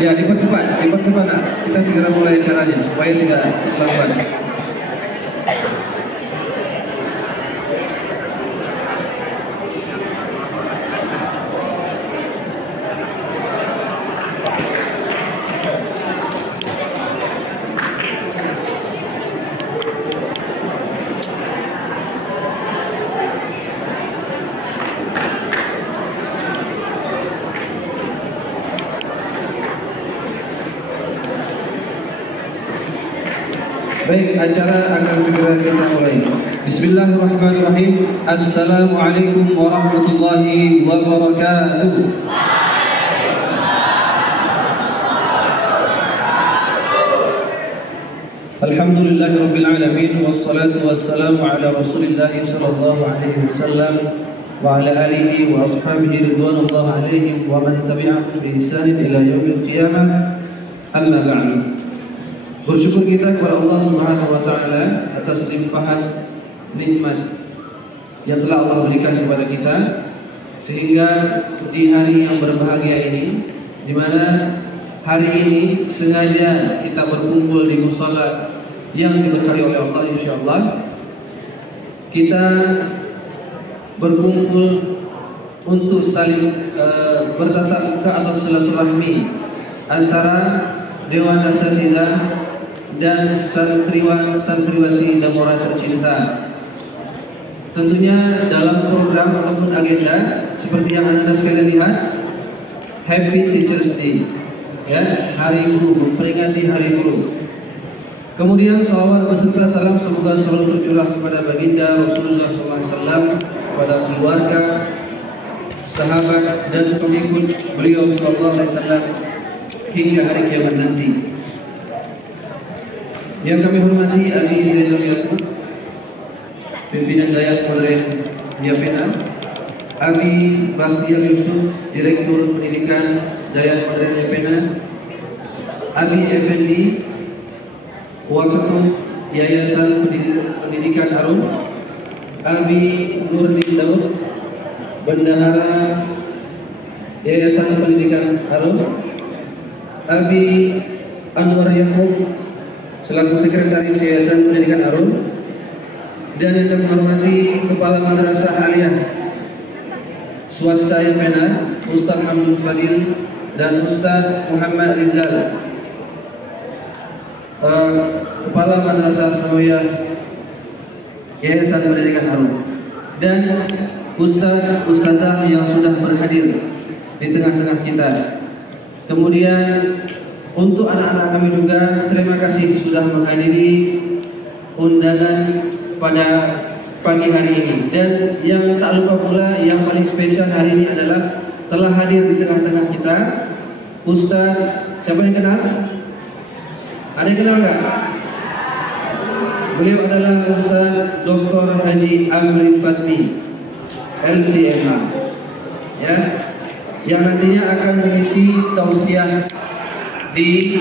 Ya, dipercepat nak. Kita segera mulai acaranya supaya tidak terlambat. Baik, acara akan segera kita mulai. Bismillahirrahmanirrahim. Assalamualaikum warahmatullahi wabarakatuh. Alhamdulillahirabbil alamin wassalatu wassalamu ala Rasulillah sallallahu alaihi wasallam wa ala alihi wa ashabihi ridwanullah alaihim wa man tabi'ahum bi ihsan ila yaumil qiyamah. Amma ba'du. Bersyukur kita kepada Allah Subhanahu wa taala atas limpahan nikmat yang telah Allah berikan kepada kita sehingga di hari yang berbahagia ini, di mana hari ini sengaja kita berkumpul di musala yang diberkahi oleh Allah, insyaallah kita berkumpul untuk saling bertatap muka atau silaturahmi antara Dewan Asatidzah dan santriwan-santriwati Damora tercinta. Tentunya dalam program ataupun agenda seperti yang Anda sekalian lihat, Happy Teachers Day, ya, Hari Guru, memperingati Hari Guru. Kemudian salawat beserta salam semoga selalu tercurah kepada baginda Rasulullah SAW, kepada keluarga, sahabat dan pengikut beliau SAW hingga hari kiamat nanti. Yang kami hormati Abi Zainal Yaqub, pimpinan Dayat Modern Yapena, Abi Bakhtiar Yusuf, Direktur Pendidikan Dayat Modern Yapena, Abi Effendi, Waketum Yayasan Pendidikan Harum, Abi Nurdin Daud, Bendahara Yayasan Pendidikan Harum, Abi Anwar Yaqub selaku Sekretaris Yayasan Pendidikan Harum, dan yang kami hormati Kepala Madrasah Aliyah Swasta Yapena, Ustaz Hamdul Fadil dan Ustaz Muhammad Rizal, Kepala Madrasah Sanawiyah Yayasan Pendidikan Harum, dan Ustazah yang sudah berhadir di tengah-tengah kita. Kemudian untuk anak-anak kami juga terima kasih sudah menghadiri undangan pada pagi hari ini. Dan yang tak lupa pula yang paling spesial hari ini adalah telah hadir di tengah-tengah kita Ustaz, siapa yang kenal? Ada yang kenal enggak? Beliau adalah Ustaz Dr. Haji Amri Fatmi, LCMA, ya, yang nantinya akan mengisi tausiah di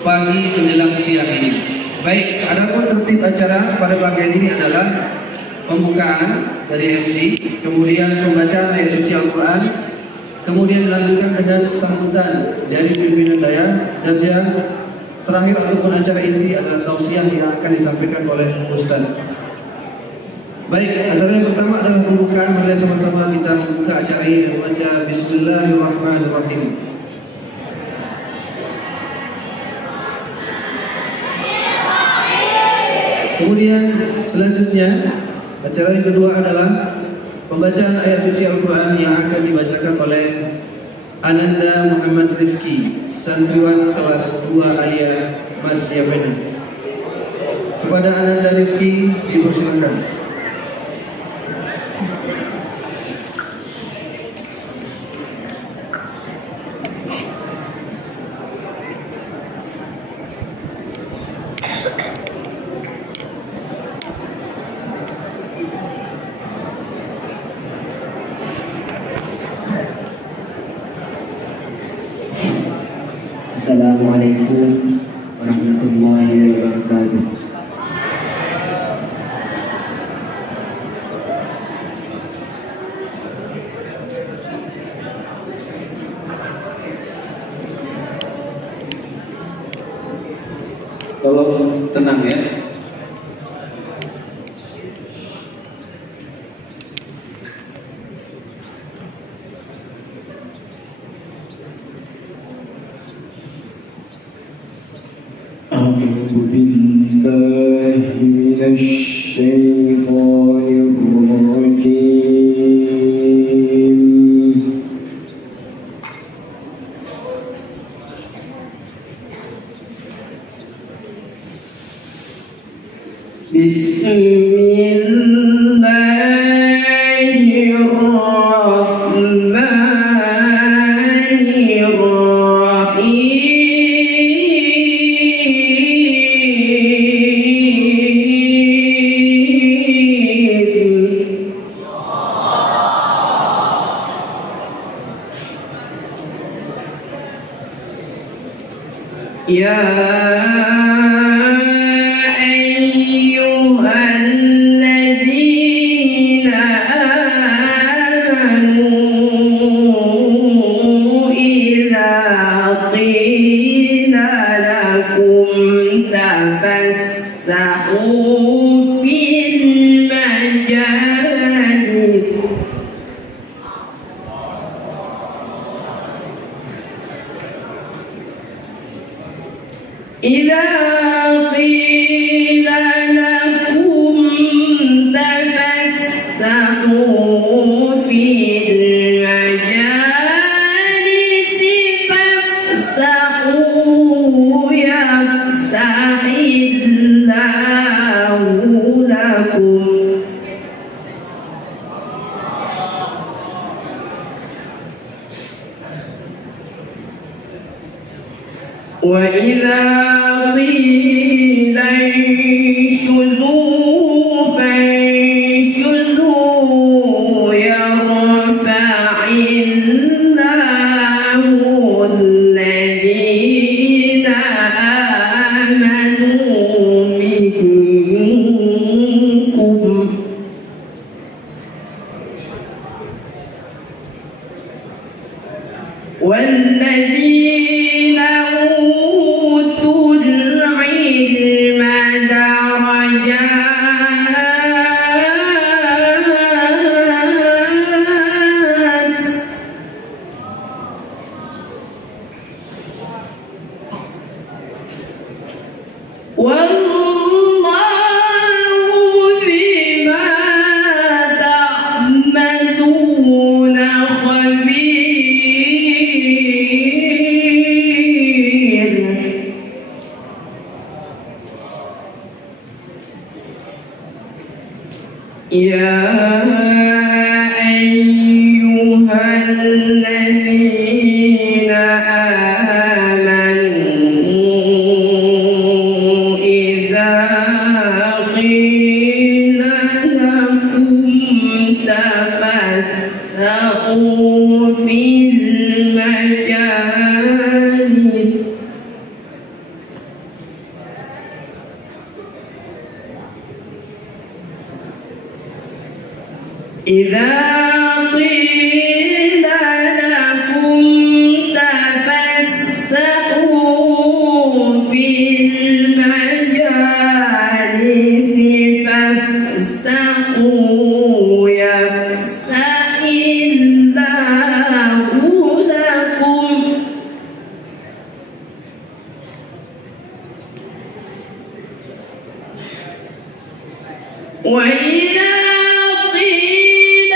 pagi menjelang siang ini. Baik, adapun tertib acara pada pagi ini adalah pembukaan dari MC, kemudian pembacaan ayat suci Al-Quran, kemudian dilanjutkan dengan sambutan dari pimpinan daya, dan yang terakhir ataupun acara inti adalah tausiah yang akan disampaikan oleh Ustaz. Baik, acara yang pertama adalah pembukaan. Mari sama-sama kita membuka acara ini dengan membaca Bismillahirrahmanirrahim. Kemudian selanjutnya acara yang kedua adalah pembacaan ayat suci Al-Quran yang akan dibacakan oleh Ananda Muhammad Rifki, santriwan kelas 2 Alia Mas Yapena. Kepada Ananda Rifki dipersilakan. Assalamualaikum warahmatullahi wabarakatuh. Tolong tenang ya. A'udzu billahi minasy syaithanir rajim. Ya ayyuhalladzina amanu idza qila lakum tafassahu fil majalis إذا قيل لكم تفسحوا في المجالس فافسحوا يفسح الله لكم وإذا قيل انشزوا فانشزوا يرفع الله الذين آمنوا منكم والذين أوتوا العلم درجات والله بما تعملون خبير يا أيها الذين آمنوا إذا قيل لكم تفسحوا في المجالس إذا قيل لكم تفسحوا في المجالس فافسحوا يفسح الله لكم وإذا قيل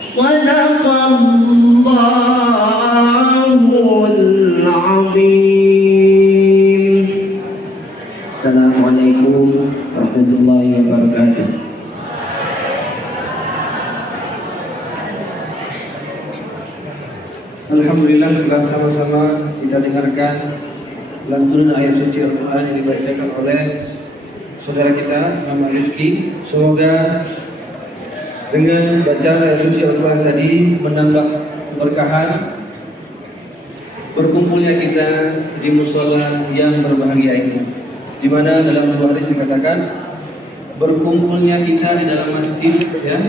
Sadaqallahul Azim. Assalamualaikum warahmatullahi wabarakatuh. Alhamdulillah telah sama-sama kita dengarkan lantunan ayat suci Al-Quran yang dibacakan oleh saudara kita Muhammad Rizki. Semoga dengan bacaan ayat suci Al-Quran tadi menambah keberkahan berkumpulnya kita di musola yang berbahagia ini, di mana dalam dua hadis dikatakan berkumpulnya kita di dalam masjid, ya,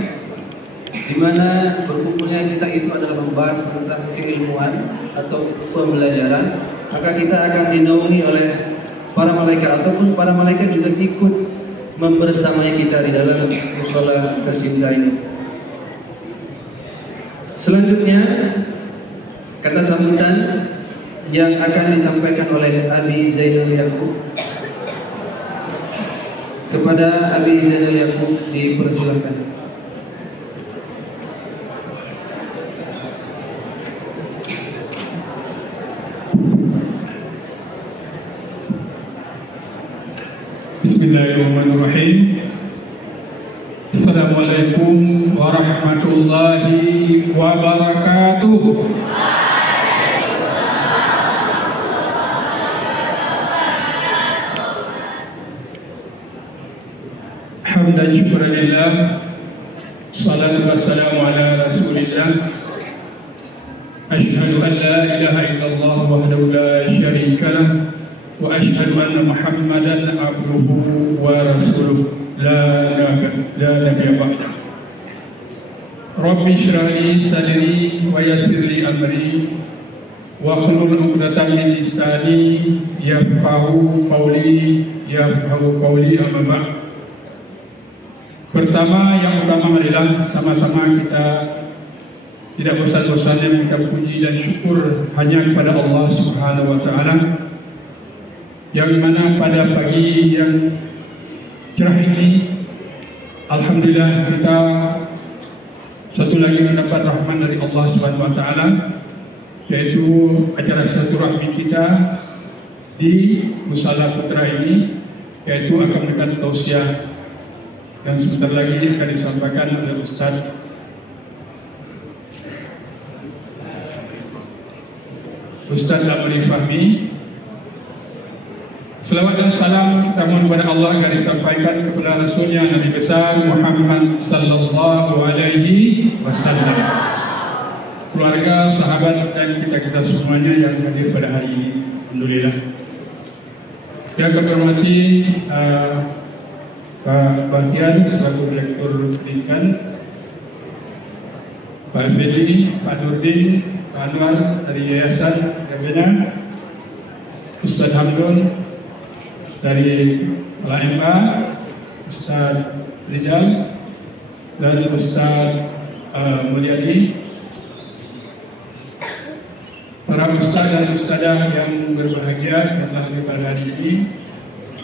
di mana berkumpulnya kita itu adalah membahas tentang keilmuan atau pembelajaran, maka kita akan dinaungi oleh para malaikat, ataupun para malaikat juga ikut membersamai kita di dalam musola tercinta ini. Selanjutnya kata sambutan yang akan disampaikan oleh Abi Zainul Yaqub. Kepada Abi Zainul Yaqub dipersilakan. Bismillahirrahmanirrahim. Assalamualaikum warahmatullahi wabarakatuh. Hamdan syukran lillah, salatu wassalamu ala rasulillah. Asyhadu an la ilaha illallah wahdahu la syarika lah, wa asyhadu anna Muhammadan abduhu wa rasuluh la nabiyya ba'dah. Rabbi shrah li sadri wa yassir li amri wa hlul 'uqdatam min lisani yafqahu qawli amma ba'd. Pertama, yang utama adalah sama-sama kita tidak bosan-bosannya minta puji dan syukur hanya kepada Allah Subhanahu wa taala, yang mana pada pagi yang cerah ini alhamdulillah kita satu lagi mendapat rahmat dari Allah Subhanahu wa taala, yaitu acara silaturahmi kita di Musala Putra ini, yaitu akan mendengar tausiah yang sebentar lagi akan disampaikan oleh Ustaz Amri Fahmi. Selawat dan salam kita mohon kepada Allah agar disampaikan kepada Rasulnya Nabi besar Muhammad sallallahu alaihi wasallam, keluarga, sahabat dan kita semuanya yang hadir pada hari ini. Alhamdulillah. Yang kami hormati Pak Bahtiar selaku Direktur Pendidikan, Pak Feli, Pak Nurdin, Pak Anwar dari Yayasan Gabena, Ustaz Hamdun dari LMA, Ustaz Rizal dan Ustaz Mulyadi, para ustaz dan ustazah yang berbahagia yang telah hadir pada hari ini,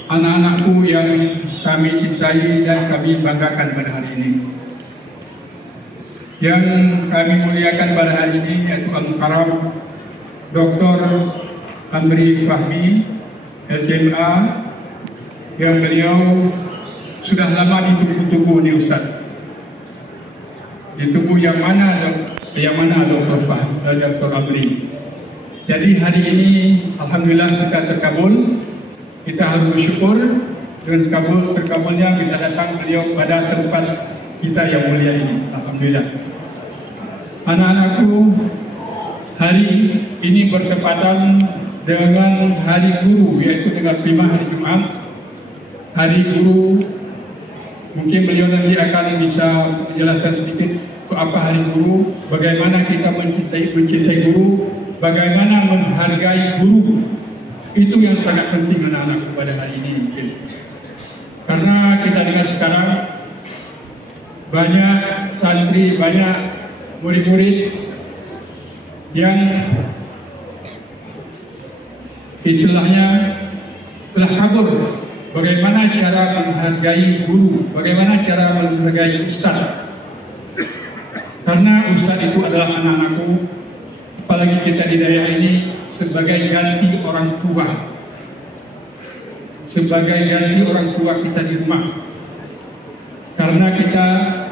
anak-anakku yang kami cintai dan kami banggakan pada hari ini, yang kami muliakan pada hari ini, yaitu Al-Mukarram Dr. Amri Fahmi LCMA, yang beliau sudah lama di tubuh ini Ustaz, di tubuh yang mana Dr. Amri. Jadi hari ini alhamdulillah kita terkabul. Kita harus bersyukur dengan terkabulnya bisa datang beliau pada tempat kita yang mulia ini. Alhamdulillah. Anak-anakku, hari ini bertepatan dengan hari guru, yaitu dengan 5 hari Jumat. Hari guru, mungkin beliau nanti akan bisa menjelaskan sedikit apa hari guru, bagaimana kita mencintai guru, bagaimana menghargai guru. Itu yang sangat penting anak-anak pada hari ini mungkin. Karena kita dengar sekarang banyak santri, banyak murid-murid yang istilahnya telah kabur bagaimana cara menghargai guru, bagaimana cara menghargai ustaz. Karena Ustaz itu adalah anak-anakku, apalagi kita di daerah ini sebagai ganti orang tua. Sebagai ganti orang tua kita di rumah. Karena kita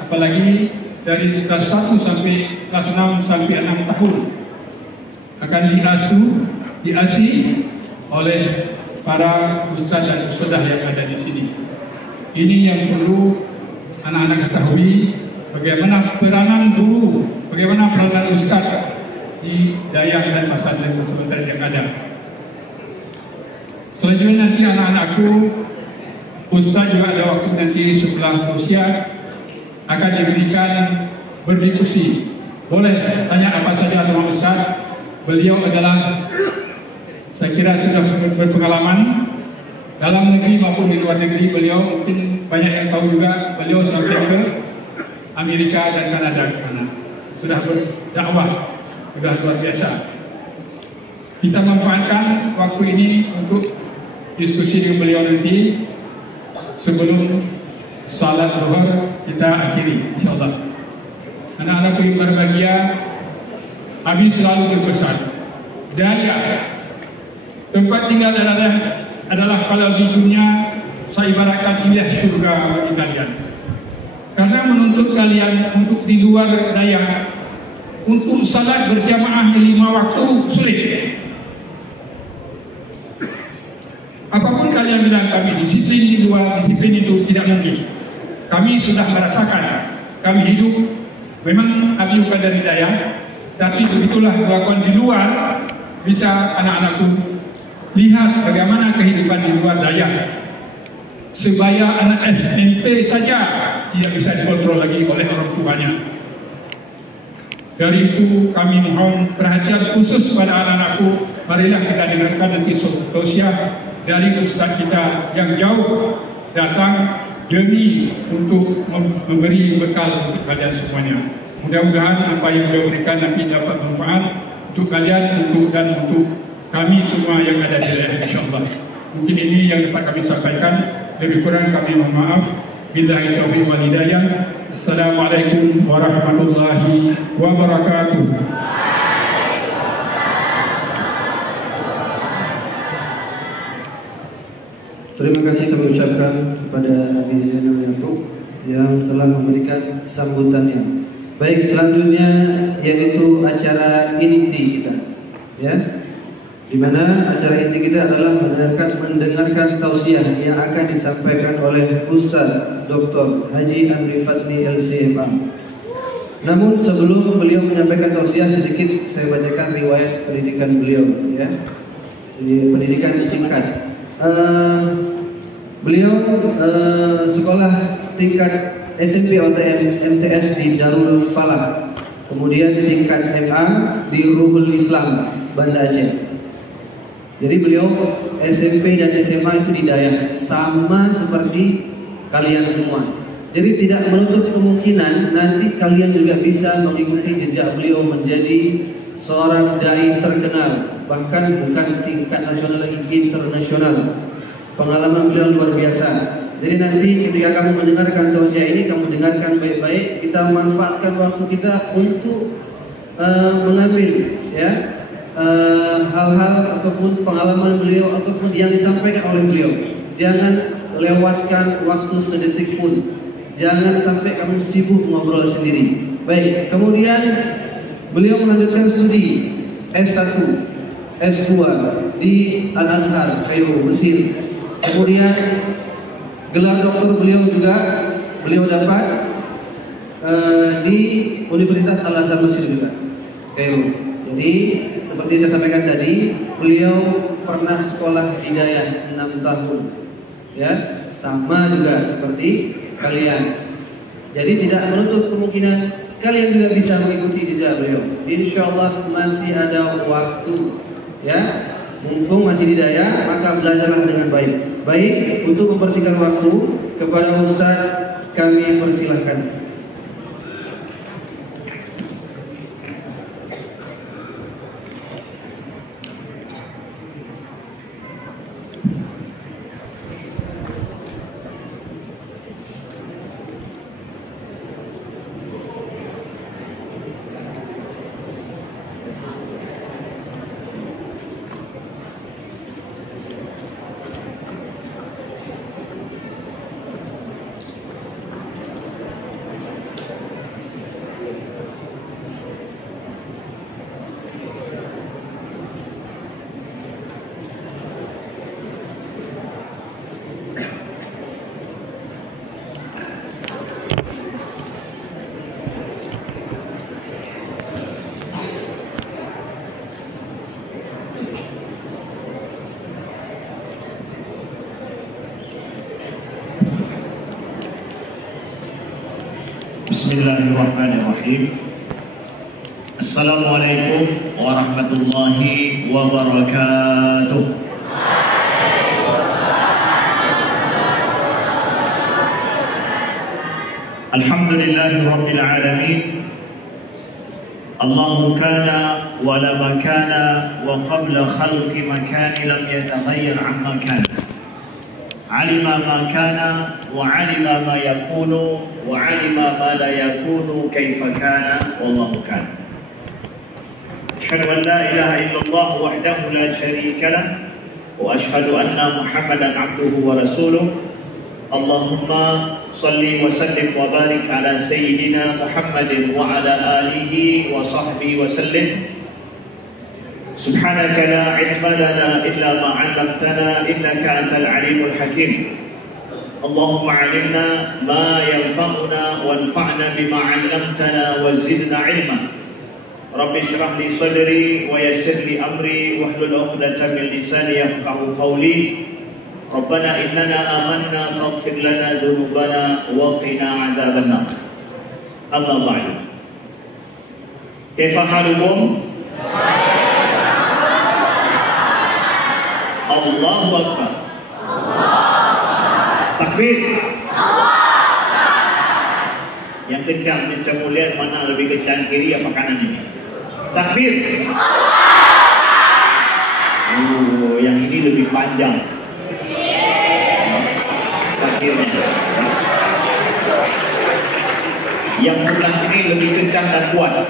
apalagi dari kelas 1 sampai kelas 6 sampai 6 tahun akan diasuh oleh para ustaz dan ustazah yang ada di sini. Ini yang perlu anak-anak ketahui, bagaimana peranan guru, bagaimana peranan ustaz di daerah dan pesantren pesantren yang ada. Selanjutnya nanti anak-anakku, ustaz juga ada waktu nanti setelah usia akan diberikan berdiskusi. Boleh tanya apa saja sama ustaz. Beliau adalah, saya kira sudah berpengalaman dalam negeri maupun di luar negeri. Beliau mungkin banyak yang tahu juga, beliau sampai ke Amerika dan Kanada ke sana. Sudah berdakwah, sudah luar biasa. Kita manfaatkan waktu ini untuk diskusi dengan beliau nanti sebelum salat zuhur kita akhiri insyaallah. Anak-anakku yang berbahagia, Abi selalu berpesan, daya tempat tinggal adalah kalau di dunia saya ibaratkan inilah surga bagi kalian. Karena menuntut kalian untuk di luar daya, untuk salat berjamaah 5 waktu sulit. Apapun kalian bilang kami disiplin di luar, disiplin itu tidak mungkin. Kami sudah merasakan, kami hidup memang Abi bukan dari daya, tapi begitulah kelakuan di luar. Bisa anak-anakku lihat bagaimana kehidupan di luar daya. Sebaya anak SMP saja tidak bisa dikontrol lagi oleh orang tuanya. Dari itu kami mohon perhatian khusus pada anak-anakku. Marilah kita dengarkan nanti tausiah dari ustaz kita yang jauh datang demi untuk memberi bekal untuk kalian semuanya. Mudah-mudahan apa yang beliau berikan nanti dapat manfaat untuk kalian, untuk kami semua yang ada di daerah insyaallah. Mungkin ini yang dapat kami sampaikan. Lebih kurang kami mohon maaf. Billahi taufiq wal hidayah. Assalamualaikum warahmatullahi wabarakatuh. Terima kasih kami ucapkan kepada Nabi Zainal yang telah memberikan sambutannya. Baik, selanjutnya yaitu acara inti kita, ya, di mana acara inti kita adalah mendengarkan tausiah yang akan disampaikan oleh Ustaz Dr. Haji Amri Fadli LCMA. Namun sebelum beliau menyampaikan tausiah, sedikit saya bacakan riwayat pendidikan beliau, ya, pendidikan singkat. Beliau sekolah tingkat SMP OTM MTS di Darul Falah, kemudian tingkat MA di Ruhul Islam Banda Aceh. Jadi beliau SMP dan SMA itu di Dayak, sama seperti kalian semua. Jadi tidak menutup kemungkinan nanti kalian juga bisa mengikuti jejak beliau menjadi seorang dai terkenal, bahkan bukan tingkat nasional lagi, internasional. Pengalaman beliau luar biasa. Jadi nanti ketika kamu mendengarkan tausiah ini, kamu dengarkan baik-baik. Kita manfaatkan waktu kita untuk mengambil, ya, hal-hal ataupun pengalaman beliau ataupun yang disampaikan oleh beliau. Jangan lewatkan waktu sedetik pun. Jangan sampai kamu sibuk ngobrol sendiri. Baik, kemudian beliau melanjutkan studi S1, S2 di Al-Azhar, Kairo, Mesir. Kemudian gelar doktor beliau juga beliau dapat di Universitas Al-Azhar Mesir juga, Kairo. Jadi seperti saya sampaikan tadi, beliau pernah sekolah di Dayak 6 tahun, ya, sama juga seperti kalian. Jadi tidak menutup kemungkinan kalian juga bisa mengikuti jejak beliau. Insyaallah masih ada waktu, ya. Mumpung masih di Dayak, maka belajarlah dengan baik. Baik, untuk mempersingkat waktu, kepada Ustaz kami persilahkan. Bismillahirrahmanirrahim. Assalamualaikum warahmatullahi wabarakatuh. Alhamdulillahi rabbil alamin. Allahu kana wa la makana wa qabla khalqi makani lam yataghayyar amma kana. Alima ma kana wa alima ma yakunu wa alima ma la yakunu kaifa kana wallahu kana. Asyhadu an la ilaha illallah wahdahu la syarika lah wa asyhadu anna Muhammadan abduhu wa rasuluh. Allahumma salli wa sallim wa barik ala sayyidina Muhammadin wa ala alihi wa sahbihi wa sallim. Subhanaka la ilma lana illa ma 'allamtana innaka antal alimul hakim. Allahumma 'allimna ma yanfa'una wanfa'na bima 'allamtana wa zidna 'ilma. Rabbi shrah li sadri wa yassir li amri wahlul 'uqdatam min lisani yafqahu qawli. Rabbana innana amanna faghfir lana dhunubana wa qina 'adzabannar. Amma ba'du. Kaifa halukum? Allahu Akbar. Takbir. Yang kencang coba lihat mana lebih kencang, kiri apa kanan ini. Takbir. Oh, yang ini lebih panjang. Takbirnya. Yang sebelah sini lebih kencang dan kuat.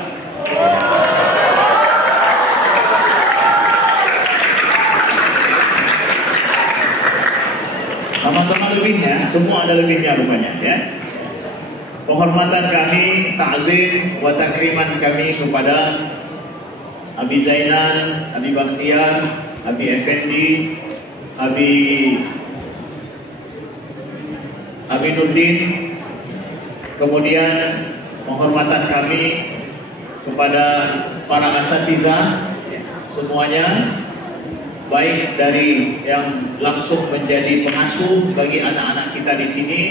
Sama-sama lebihnya, semua ada lebihnya rupanya ya. Penghormatan kami, ta'zim wa takriman kami kepada Abi Zainan, Abi Bakhtiar, Abi Effendi, Abi Nurdin. Kemudian penghormatan kami kepada para asatizah semuanya, baik dari yang langsung menjadi pengasuh bagi anak-anak kita di sini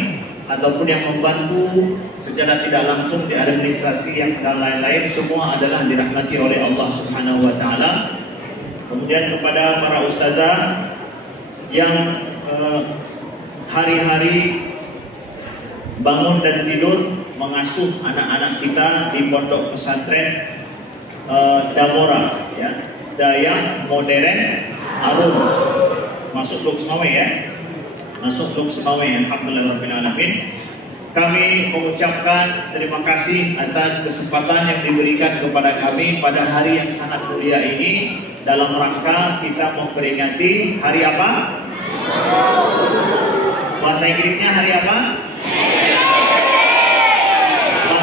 ataupun yang membantu secara tidak langsung di administrasi yang dan lain-lain, semua adalah dirahmati oleh Allah Subhanahu wa taala. Kemudian kepada para ustazah yang hari-hari bangun dan tidur mengasuh anak-anak kita di pondok pesantren Damora ya, Daya Modern Arun, masuk Luk Semawe ya, masuk Luk Semawe. Alhamdulillahirrahmanirrahim. Kami mengucapkan terima kasih atas kesempatan yang diberikan kepada kami pada hari yang sangat mulia ini dalam rangka kita memperingati hari apa? Bahasa Inggrisnya hari apa?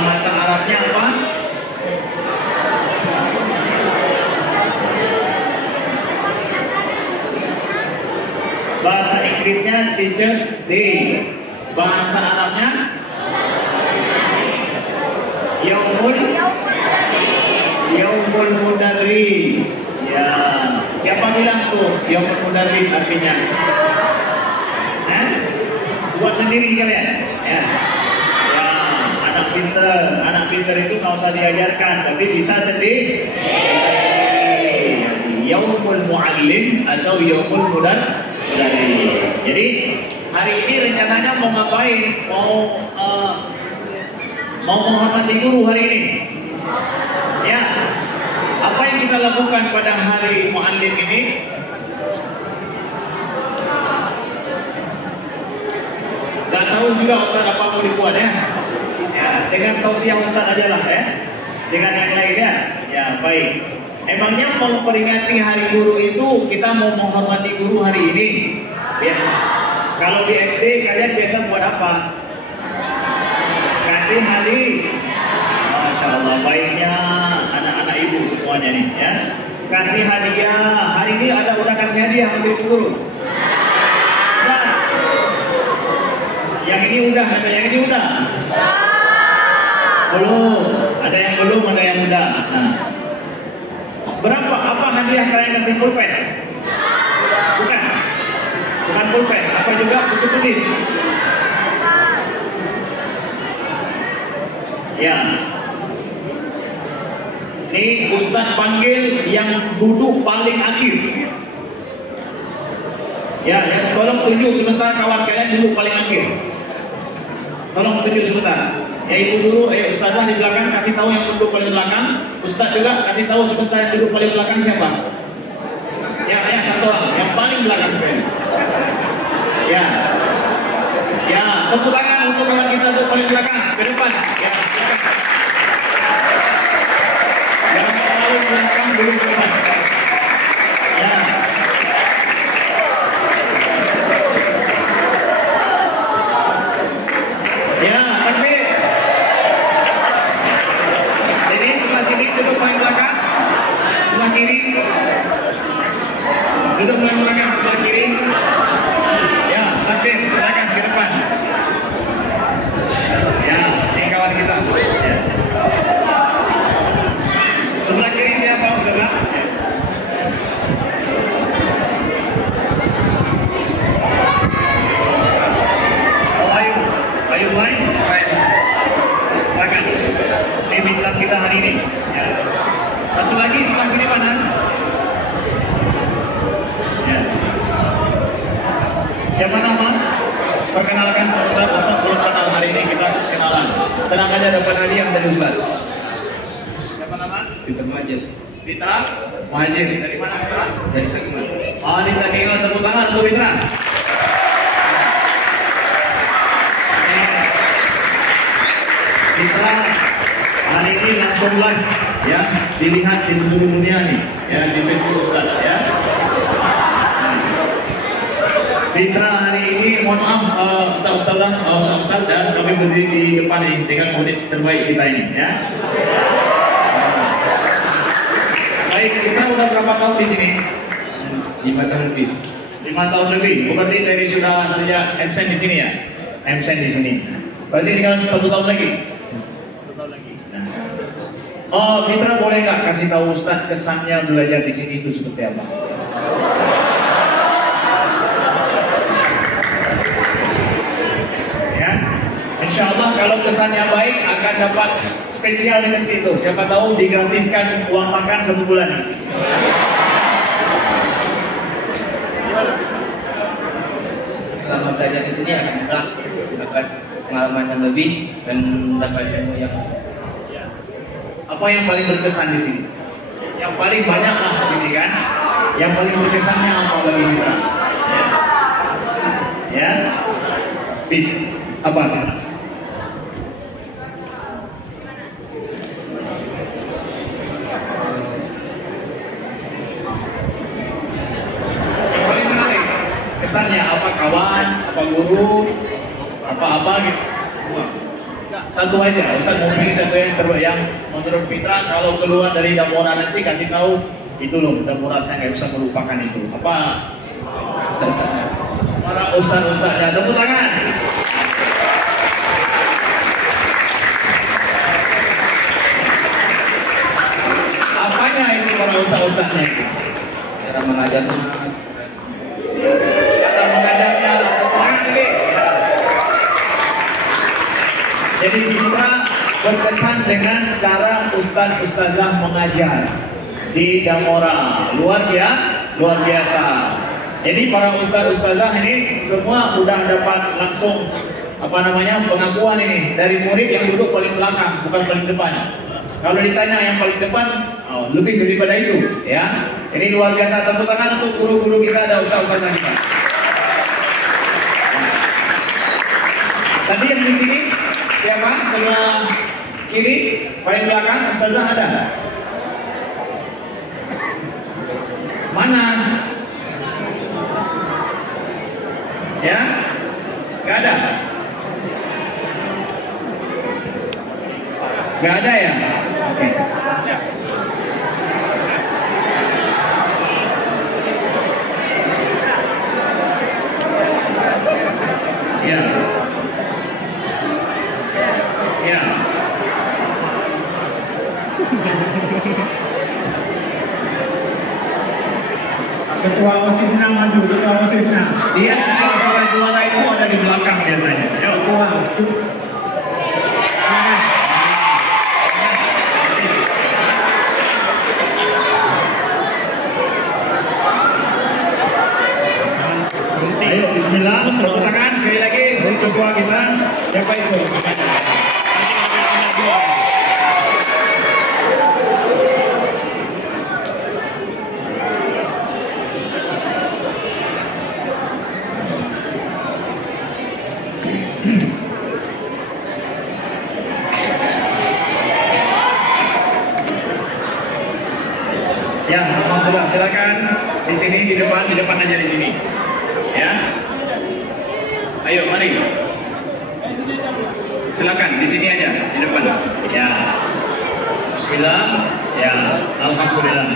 Bahasa Arabnya apa? Bahasa Inggrisnya Teachers Day. Bahasa Arabnya Yaumul Mudarris. Ya, siapa bilang tuh Yaumul Mudarris artinya? Buat sendiri kalian? Ya. Ya, anak pinter itu nggak usah diajarkan, tapi bisa sendiri. Yaumul Muallim atau Yaumul Mudarris. Jadi hari ini rencananya mau ngapain? Mau menghormati guru hari ini. Ya. Apa yang kita lakukan pada hari Muallim ini? Gak tahu juga Ustaz apa mau dibuat ya. Ya, dengan tausiah Ustaz aja lah ya. Dengan yang lainnya. Ya, baik. Emangnya mau memperingati hari guru itu kita mau menghormati guru hari ini? Ya. Kalau di SD kalian biasa buat apa? Kasih hadiah. Masya Allah, baiknya anak-anak ibu semuanya nih ya. Kasih hadiah. Hari ini udah kasih hadiah untuk guru. Nah, yang ini udah, ada yang ini udah. Belum, ada yang belum, ada yang udah. Nah, berapa? Apa hadiah kalian kasih pulpen? Bukan. Bukan pulpen, apa juga buku tulis? Ya. Ini Ustaz panggil yang duduk paling akhir. Ya, tolong tunjuk sebentar kawan kalian duduk paling akhir. Tolong tunjuk sebentar. Ya, ibu dulu, Ustazah di belakang kasih tahu yang duduk paling belakang. Ustaz juga kasih tahu sebentar yang duduk paling belakang siapa? Ya, satu orang yang paling belakang sekali. Ya, tepuk tangan untuk kawan kita duduk paling belakang ke depan. Ya, jangan terlalu belakang dulu ke depan. Ya. Ya, tapi jadi sebelah sini duduk paling belakang, sebelah kiri duduk paling belakang, sebelah kiri. Ya, tapi silakan ke depan. Ya, ini kawan kita. Ya. Sebelah kiri siapa Ustazah? Ayo mulai. Silakan. Ini bintang kita hari ini. Ya. Satu lagi sebelah kiri mana? Ya. Siapa nama? Perkenalkan sebentar, Ustaz belum kenal hari ini, kita kenalan. Tenang aja, dapat hadiah dari Ustaz. Siapa nama? Fitra Muhajir. Fitra Muhajir. Dari mana Fitra? Dari Takengon. Oh, di Takengon. Tepuk tangan untuk Fitra. Fitra hari ini langsung live, ya, dilihat di seluruh dunia nih, ya, di Facebook Ustaz, ya. Fitra hari ini, mohon maaf Ustaz, dan kami berdiri di depan nih dengan unit terbaik kita ini, ya. Baik, kita udah berapa tahun di sini? 5 tahun lebih. 5 tahun lebih. Berarti dari sudah sejak MSN di sini ya? MSN di sini. Berarti tinggal 1 tahun lagi. 1 tahun lagi. Oh, Fitra boleh nggak kasih tahu Ustaz kesannya belajar di sini itu seperti apa? Insya Allah kalau kesannya baik akan dapat spesial seperti itu. Siapa tahu digratiskan uang makan 1 bulan. Selama belajar di sini akan dapat pengalaman yang lebih dan dapat ilmu yang. Apa yang paling berkesan di sini? Yang paling banyak lah di sini kan? Yang paling berkesannya apa bagi kita? Ya, bis apa? Kesannya apa, kawan, apa guru, apa gitu. Satu aja, Ustaz mau pilih satu yang terbaik yang menurut Fitra kalau keluar dari Damora nanti kasih tahu itu loh, Damora saya nggak bisa melupakan itu. Apa? Ustaz-ustaznya. Para ustaz-ustaznya, tepuk tangan. Apanya ini para ustaz-ustaznya itu? Cara mengajarnya. Jadi kita berkesan dengan cara ustaz-ustazah mengajar di Damora, luar biasa. Jadi para ustaz-ustazah ini semua udah dapat langsung pengakuan ini dari murid yang duduk paling belakang, bukan paling depan. Kalau ditanya yang paling depan, lebih daripada itu, ya. Ini luar biasa. Tepuk tangan untuk guru-guru kita, ada ustaz-ustazah kita. Tadi yang di sini siapa? Sebelah kiri, paling belakang, ustazah ada? Mana? Ya? Gak ada? Gak ada ya? Oke. Ya. Ya. Ketua OSISnya maju, ketua OSISnya. Dia sebagai juara itu ada di belakang biasanya. Yuk. Ketua. Siapa itu? Ya, alhamdulillah. Silakan di sini, di depan aja di sini. Ya. Ayo, mari. Silakan di sini aja, di depan. Ya. Bismillah. Ya, alhamdulillah.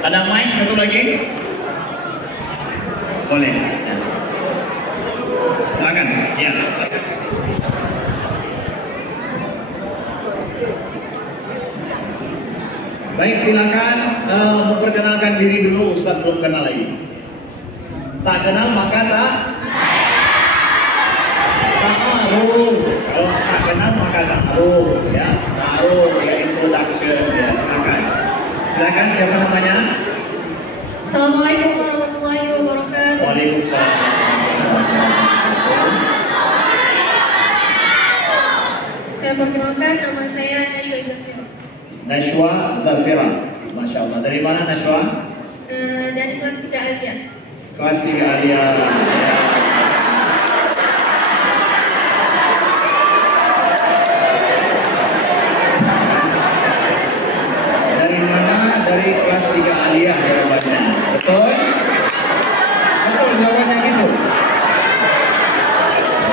Ada mic satu lagi? Boleh. Ya. Silakan. Ya. Baik, silakan memperkenalkan diri dulu. Ustaz belum kenal lagi. Tak kenal maka tak taruh. Kalau tak kenal maka taruh, ya. Taruh, ya, introduction, ya. Silakan, siapa namanya? Assalamualaikum warahmatullahi wabarakatuh. Waalaikumsalam. Saya perkenalkan, nama saya Nashwa Zafira. Nashwa Zafira. Masya Allah. Dari mana Nashwa? Dari kelas 3 Aliyah. Kelas 3 Aliyah. Dari mana? Dari kelas 3 Aliyah jawabannya. Betul? Betul jawabannya gitu.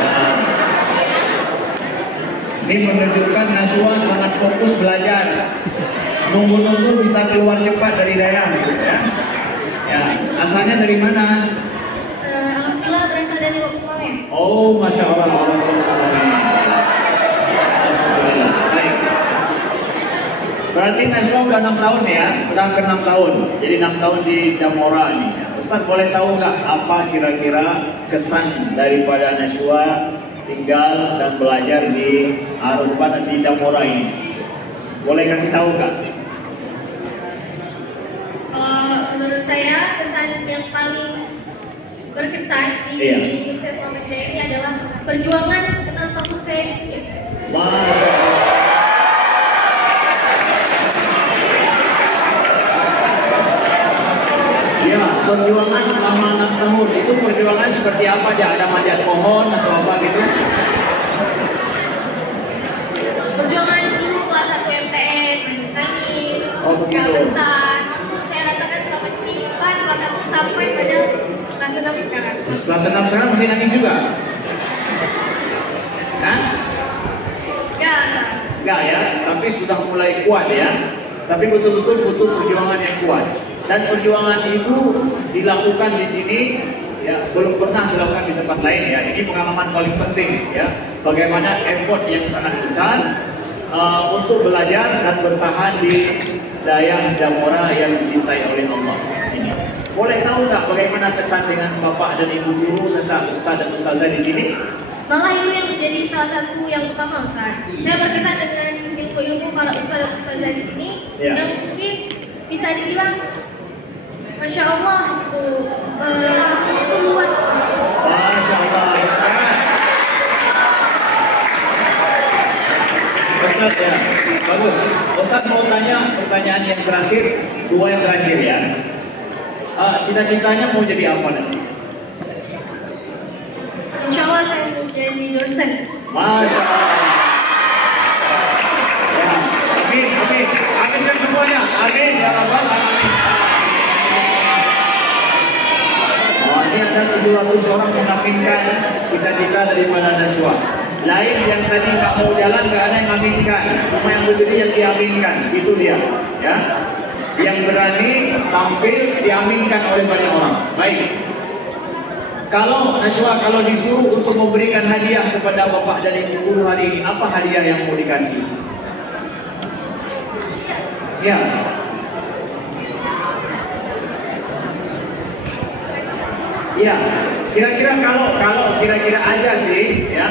Nah. Ini menunjukkan Nashwa sangat fokus belajar. Nunggu-nunggu bisa keluar cepat dari daerah, ya. Ya, asalnya dari mana? Alhamdulillah berasal dari Woksmales. Oh, masya Allah, Alhamdulillah. Baik. Berarti Nashwa udah 6 tahun ya, udah ke 6 tahun. Jadi 6 tahun di Damora ini. Ustaz boleh tahu nggak apa kira-kira kesan daripada Nashwa tinggal dan belajar di Arufan di Damora ini? Boleh kasih tahu nggak? Menurut saya kesan yang paling berkesan di Universitas Muhammad Hidayat ini adalah perjuangan 6 tahun saya di sini. Ya, perjuangan selama 6 tahun itu perjuangan seperti apa aja? Ada manjat pohon atau apa gitu? Perjuangan dulu kelas 1 MTS, nangis-nangis, begitu. bentar. Saya rasakan selama ini pas kelas 1 sampai pada kelas 6 sekarang. Kelas 6 sekarang masih nangis juga? Hah? Enggak ya, tapi sudah mulai kuat ya. Tapi betul-betul butuh perjuangan yang kuat. Dan perjuangan itu dilakukan di sini ya, belum pernah dilakukan di tempat lain ya. Ini pengalaman paling penting ya. Bagaimana effort yang sangat besar untuk belajar dan bertahan di daerah Damora yang dicintai oleh Allah. Sini. Boleh tahu nggak bagaimana kesan dengan bapak dan ibu guru serta ustaz dan ustazah di sini? Malah itu yang menjadi salah satu yang utama, Ustaz. Saya berkesan dengan ilmu-ilmu para ustaz dan ustazah di sini yang mungkin bisa dibilang Masya Allah itu luas. Masya Allah. Ustaz ya, bagus. Ustaz mau tanya pertanyaan yang terakhir, 2 yang terakhir ya. Cita-citanya mau jadi apa nanti? Insya Allah saya mau jadi dosen. Masya Allah. Ya, amin, amin. Aminkan semuanya. Amin ya Rabbal Alamin. Ini ada 700 orang mengaminkan cita-cita daripada Nashwa. Lain yang tadi nggak mau jalan nggak ada yang ngaminkan, cuma yang berdiri yang diaminkan, itu dia, ya. Yang berani tampil diaminkan oleh banyak orang. Baik. Kalau Nashwa kalau disuruh untuk memberikan hadiah kepada bapak dan ibu guru hari ini, apa hadiah yang mau dikasih? Ya. Ya, kira-kira kalau kira-kira aja sih, ya,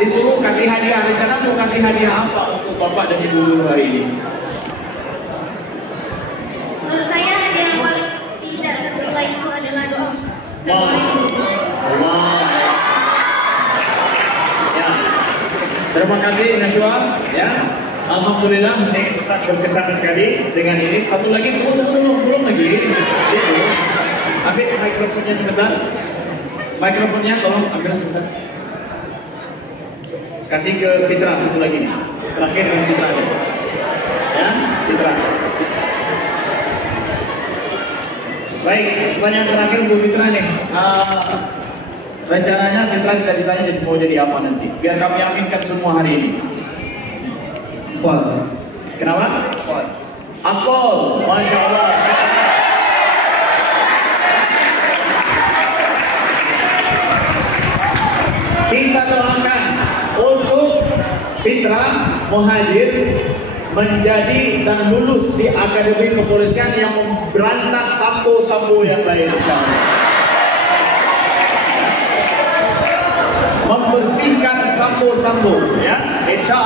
disuruh kasih hadiah, rencana mau kasih hadiah apa untuk bapak dan ibu guru hari ini? Menurut saya hadiah yang paling tidak ternilai itu adalah doa, Ustaz. Allah. Ya, Terima kasih Najwa. Ya, alhamdulillah ini kita berkesan sekali dengan ini. Satu lagi, belum lagi. Itu. Ambil mikrofonnya sebentar. Mikrofonnya tolong ambil sebentar. Kasih ke Fitra satu lagi nih. Terakhir dengan Fitra aja. Ya, Fitra. Baik, pertanyaan terakhir Bu Fitra nih. Rencananya Fitra kita ditanya mau jadi apa nanti? Biar kami aminkan semua hari ini. Akpol. Kenapa? Akpol. Masya Allah. Kita doakan untuk Fitra Muhajir menjadi dan lulus di Akademi Kepolisian yang memberantas sampo-sampo yang lain. Membersihkan sampo-sampo, ya, insya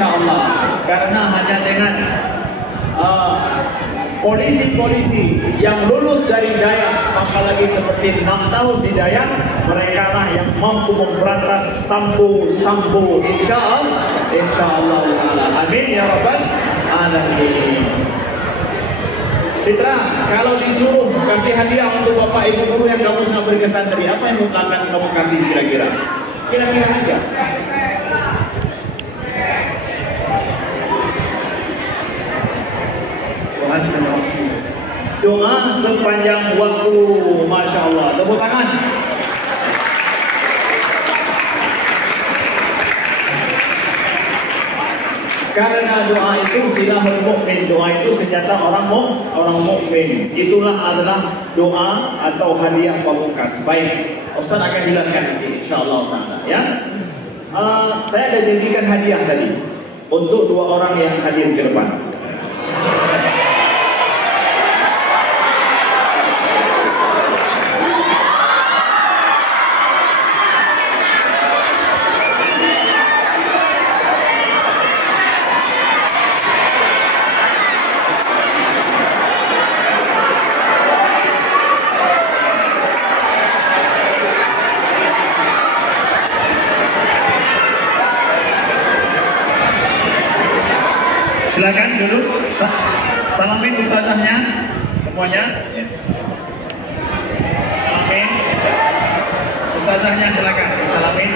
Allah. Karena hanya dengan polisi-polisi yang lulus dari Dayak sampai lagi seperti 6 tahun di Dayak, mereka lah yang mampu memberantas sampo-sampo. Insya Allah. Amin ya rabbal alamin. Fitra, kalau disuruh kasih hadiah untuk bapak ibu guru yang kamu sudah berkesan tadi, apa yang akan kamu kasih kira-kira? Kira-kira aja. Doa sepanjang waktu, masya Allah. Tepuk tangan. Karena doa itu silahul mukmin, doa itu senjata orang mukmin. Itulah adalah doa atau hadiah pamungkas. Baik, Ustaz akan jelaskan nanti, insyaallah taala. Ya, saya ada janjikan hadiah tadi untuk 2 orang yang hadir ke depan. Silakan dulu, salamin ustazahnya semuanya. Salamin ustazahnya, silakan salamin.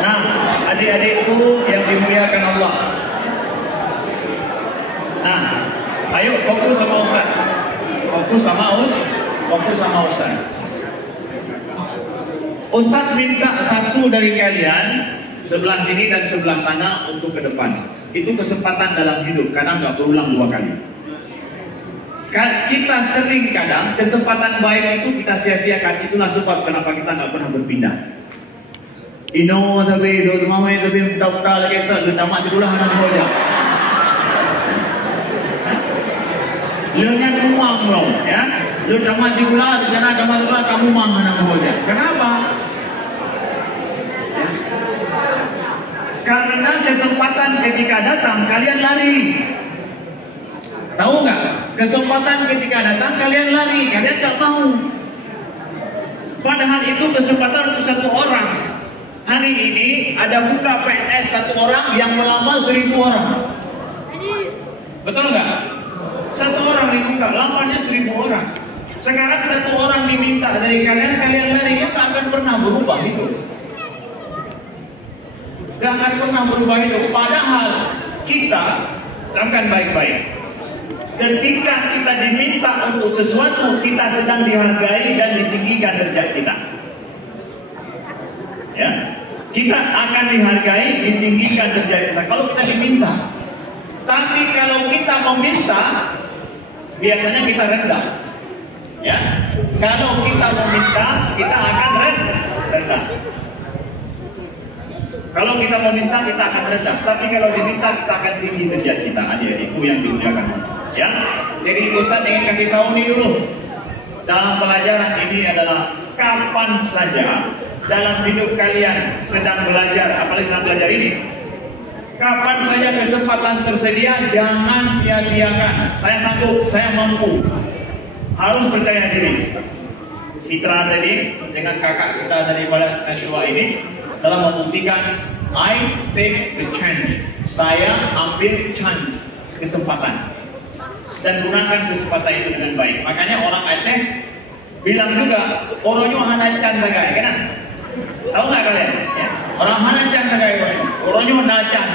Nah, adik-adikku yang dimuliakan Allah. Nah, ayo fokus sama Ustaz. Fokus sama Ustaz. Ustaz minta satu dari kalian sebelah sini dan sebelah sana untuk ke depan. Itu kesempatan dalam hidup, kadang nggak berulang 2 kali. Kita sering kadang kesempatan baik itu kita sia-siakan. Itulah sebab kenapa kita nggak pernah berpindah. Ino tapi do mamai tapi buta-buta lagi tak tamat dululah anak boja. Lunya kumang loh, ya. Lu tamat juga, jangan tamat juga kamu mang anak boja. Kenapa? Ya. Karena kesempatan ketika datang kalian lari. Tahu nggak? Kesempatan ketika datang kalian lari, kalian tak mau. Padahal itu kesempatan untuk 1 orang. Hari ini ada buka PNS 1 orang yang melamar 1000 orang. Betul nggak? 1 orang dibuka, lamarnya 1000 orang. Sekarang 1 orang diminta dari kalian lari, ya tak akan pernah berubah hidup. Gak akan pernah berubah hidup. Padahal kita, camkan baik-baik. Ketika kita diminta untuk sesuatu, kita sedang dihargai dan ditinggikan derajat kita. Ya, kita akan dihargai, ditinggikan derajat kita kalau kita diminta. Tapi kalau kita meminta, biasanya kita rendah. Ya, kalau kita meminta, kita akan rendah. Kalau kita meminta, kita akan rendah. Tapi kalau diminta, kita akan tinggi derajat kita. Adik-adikku yang dimuliakan. Ya, jadi Ustaz ingin kasih tahu nih dulu. Dalam pelajaran ini adalah kapan saja dalam hidup kalian sedang belajar, apalagi sedang belajar ini. Kapan saja kesempatan tersedia, jangan sia-siakan. Saya sanggup, saya mampu. Harus percaya diri. Fitra tadi dengan kakak kita daripada Nashwa ini telah membuktikan I take the chance. Saya ambil chance, kesempatan, dan gunakan kesempatan itu dengan baik. Makanya orang Aceh bilang juga oronyo hanacan tagai, kan? Tahu nggak kalian? Ya? Orang hanacan tagai oronyo nacan.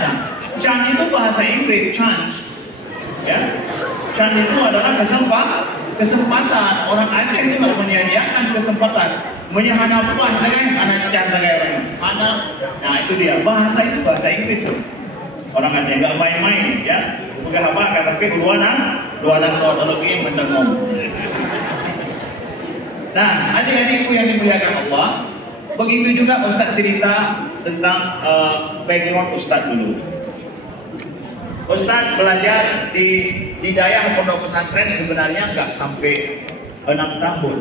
Can itu bahasa Inggris, chance. Ya, can itu adalah kesempatan. Orang Aceh juga menyediakan kesempatan. Menyahana puan tagai hanacan tagai mana? Nah itu dia. Bahasa itu bahasa Inggris. Orang Aceh nggak main-main, ya. Bukan apa kata ke dua teknologi yang benar ngomong. Nah, adik-adikku yang dimuliakan Allah, begitu juga Ustaz cerita tentang background Ustaz dulu. Ustaz belajar di daerah pondok pesantren sebenarnya nggak sampai 6 tahun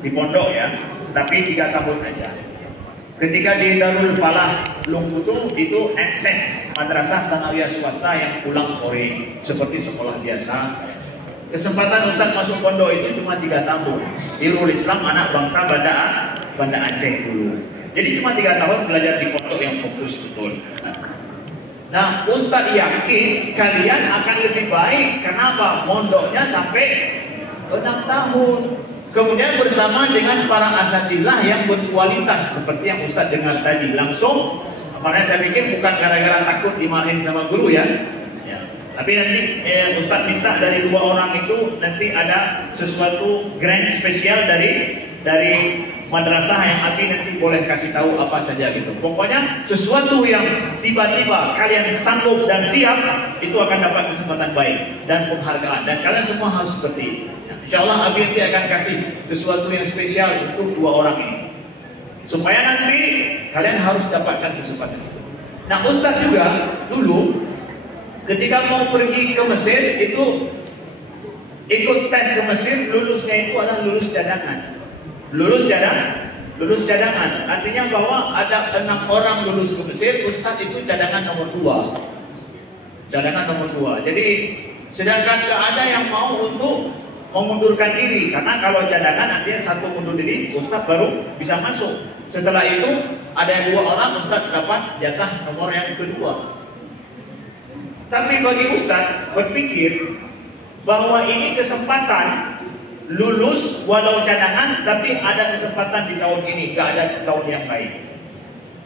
di pondok ya, tapi 3 tahun aja. Ketika di Darul Falah Lungkutu itu akses madrasah sanawiyah swasta yang pulang sore seperti sekolah biasa. Kesempatan Ustaz masuk pondok itu cuma 3 tahun. Ilmu Islam anak bangsa Banda Aceh dulu. Jadi cuma 3 tahun belajar di pondok yang fokus betul. Nah, Ustaz yakin kalian akan lebih baik. Kenapa? Pondoknya sampai 6 tahun. Kemudian bersama dengan para asatizah yang berkualitas seperti yang Ustaz dengar tadi langsung. Makanya saya pikir bukan gara-gara takut dimarahin sama guru ya. Tapi nanti Ustaz minta dari 2 orang itu nanti ada sesuatu grand spesial dari madrasah yang nanti boleh kasih tahu apa saja gitu. Pokoknya sesuatu yang tiba-tiba kalian sanggup dan siap itu akan dapat kesempatan baik dan penghargaan, dan kalian semua harus seperti itu. Insya Allah Abi nanti akan kasih sesuatu yang spesial untuk 2 orang ini supaya nanti kalian harus dapatkan kesempatan itu. Nah, Ustaz juga dulu ketika mau pergi ke Mesir itu ikut tes ke Mesir, lulusnya itu adalah lulus cadangan. Lulus cadangan artinya bahwa ada 6 orang lulus ke Mesir, Ustadz itu cadangan nomor 2. Jadi sedangkan tidak ada yang mau untuk mengundurkan diri, karena kalau cadangan artinya 1 mundur diri, Ustadz baru bisa masuk. Setelah itu ada 2 orang, Ustadz dapat jatah nomor yang kedua. Tapi bagi Ustadz berpikir bahwa ini kesempatan lulus walau cadangan, tapi ada kesempatan di tahun ini, gak ada di tahun yang lain.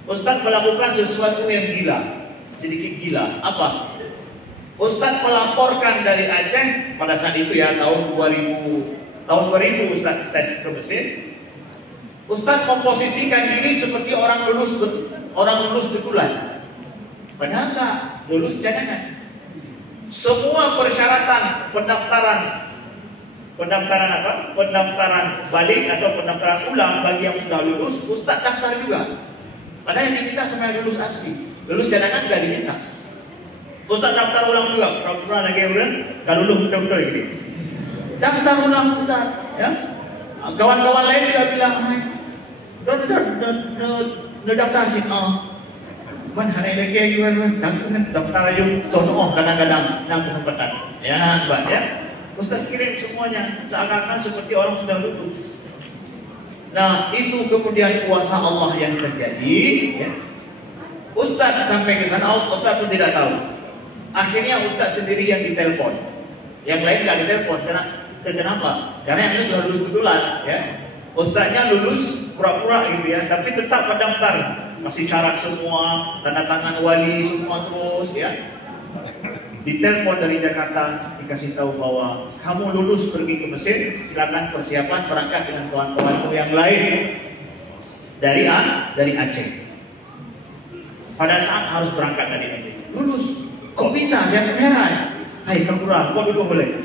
Ustadz melakukan sesuatu yang gila, sedikit gila. Apa? Ustadz melaporkan dari Aceh pada saat itu ya, tahun 2000 Ustadz tes ke Mesir. Ustadz memposisikan diri seperti orang lulus betulan. Padahal enggak, lulus cadangan. Semua persyaratan pendaftaran apa? Pendaftaran balik atau pendaftaran ulang bagi yang sudah lulus, Ustadz daftar juga. Padahal yang diminta semuanya lulus asli. Lulus cadangan enggak diminta. Ustadz daftar ulang juga, pura-pura lagi ulang, kalau lulus betul-betul ini. Daftar ulang Ustadz, ya. Kawan-kawan lain juga bilang, udah daftar sih, man hari lagi juga, daftar aja, sono kadang-kadang nang kesempatan, ya, Mbak, ya. Ustadz kirim semuanya, seakan-akan seperti orang sudah lulus. Nah, itu kemudian kuasa Allah yang terjadi, ya. Ustadz sampai ke sana, Ustadz pun tidak tahu. Akhirnya Ustadz sendiri yang ditelepon, yang lain nggak ditelepon. Kenapa? Karena yang ini sudah lulus betulan, ya. Ustadznya lulus pura-pura gitu ya, tapi tetap mendaftar, masih syarat semua, tanda tangan wali semua terus, ya. Ditelepon dari Jakarta, dikasih tahu bahwa kamu lulus pergi ke Mesir, silakan persiapan berangkat dengan kawan-kawanmu yang lain dari Aceh. Pada saat harus berangkat dari Aceh, lulus. Kok bisa? Saya heran. Hai Kapura, kok dulu boleh?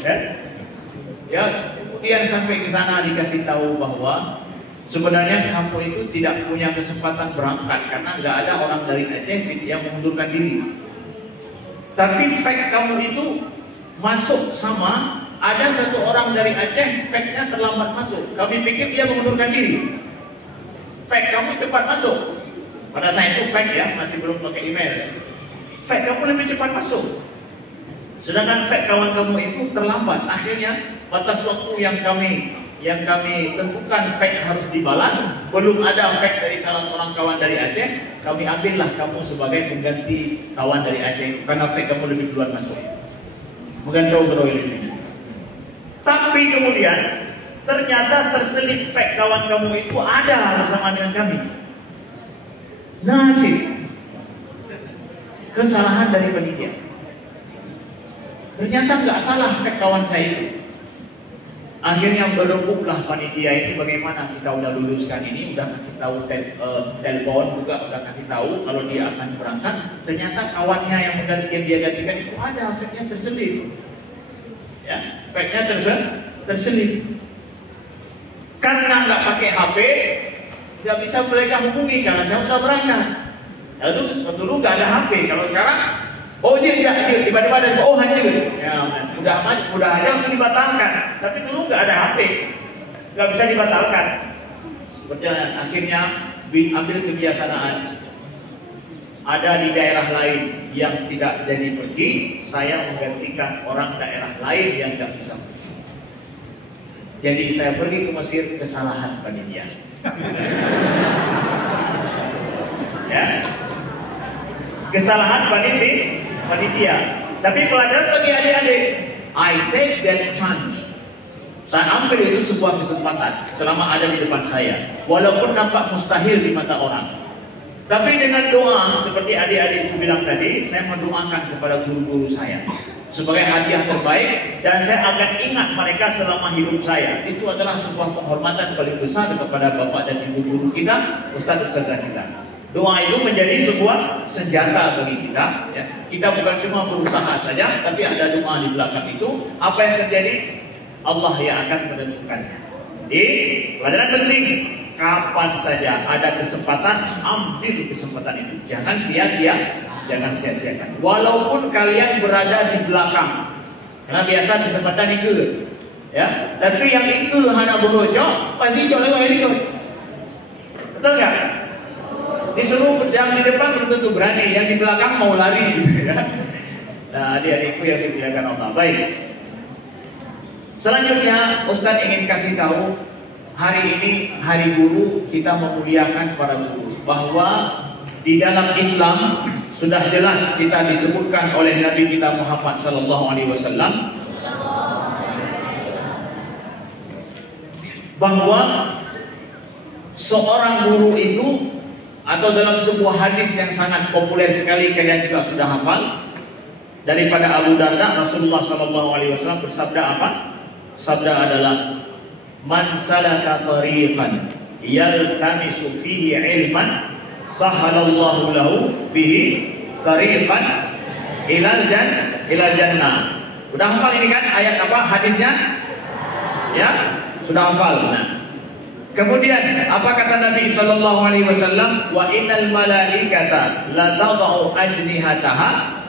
Ya, kemudian sampai ke sana dikasih tahu bahwa sebenarnya kamu itu tidak punya kesempatan berangkat karena nggak ada orang dari Aceh yang mengundurkan diri. Tapi fact kamu itu masuk sama ada 1 orang dari Aceh, fact-nya terlambat masuk. Kami pikir dia mengundurkan diri. Fact kamu cepat masuk. Pada saat itu fact ya, masih belum pakai email. Fact kamu lebih cepat masuk. Sedangkan fact kawan kamu itu terlambat. Akhirnya batas waktu yang kami tentukan fact harus dibalas, belum ada fact dari salah seorang kawan dari Aceh, kami ambillah kamu sebagai pengganti kawan dari Aceh karena fact kamu lebih duluan masuk. Mungkin kau beroleh. Tapi kemudian ternyata terselip fact kawan kamu itu ada bersama dengan kami. Najib, kesalahan dari panitia. Ternyata nggak salah fact kawan saya itu. Akhirnya berembuklah panitia ini bagaimana kita udah luluskan ini, udah kasih tahu telepon juga udah kasih tahu kalau dia akan berangkat. Ternyata kawannya yang menggantikan dia gantikan itu ada fact-nya terselip. Ya, fact-nya terselip. Karena nggak pakai HP, nggak bisa mereka hubungi karena saya udah berangkat. Lalu dulu nggak ada HP. Kalau sekarang, oh dia nggak hadir, tiba-tiba ada oh hadir. Ya, udah ada untuk dibatalkan. Tapi dulu nggak ada HP, nggak bisa dibatalkan. Berjalan, akhirnya ambil kebiasaan. Ada di daerah lain yang tidak jadi pergi, saya menggantikan orang daerah lain yang nggak bisa. Jadi saya pergi ke Mesir, kesalahan panitia. Ya, kesalahan panitia. Tapi pelajaran bagi adik-adik, I take that chance. Saya ambil itu sebuah kesempatan selama ada di depan saya, walaupun nampak mustahil di mata orang. Tapi dengan doa seperti adik-adikku bilang tadi, saya mendoakan kepada guru-guru saya sebagai hadiah terbaik, dan saya akan ingat mereka selama hidup saya. Itu adalah sebuah penghormatan paling besar kepada bapak dan ibu guru kita, ustaz-ustazah kita. Doa itu menjadi sebuah senjata bagi kita. Ya. Kita bukan cuma berusaha saja, tapi ada doa di belakang itu. Apa yang terjadi? Allah yang akan menentukannya. Jadi pelajaran penting, kapan saja ada kesempatan, ambil kesempatan itu. Jangan sia-siakan. Walaupun kalian berada di belakang, karena biasa kesempatan itu, ya. Tapi yang itu hanya berojok, pasti jauh lagi itu. Betul nggak? Disuruh yang di depan belum tentu berani, yang di belakang mau lari, gitu ya. Nah, adik-adikku yang dimuliakan Allah. Baik. Selanjutnya, Ustaz ingin kasih tahu, hari ini hari guru, kita memuliakan para guru, bahwa di dalam Islam sudah jelas kita disebutkan oleh Nabi kita Muhammad SAW bahwa seorang guru itu, atau dalam sebuah hadis yang sangat populer sekali kalian juga sudah hafal, daripada Abu Darda, Rasulullah SAW bersabda apa? Sabda adalah, man salaka tariqan yaltamisu fihi ilman sahalallahu lahu bihi tariqan ilal jannah. Udah hafal ini kan ayat apa hadisnya? Ya, sudah hafal. Nah, kemudian apa kata Nabi sallallahu alaihi wasallam? Wa innal malaikata la tad'u ajnihataha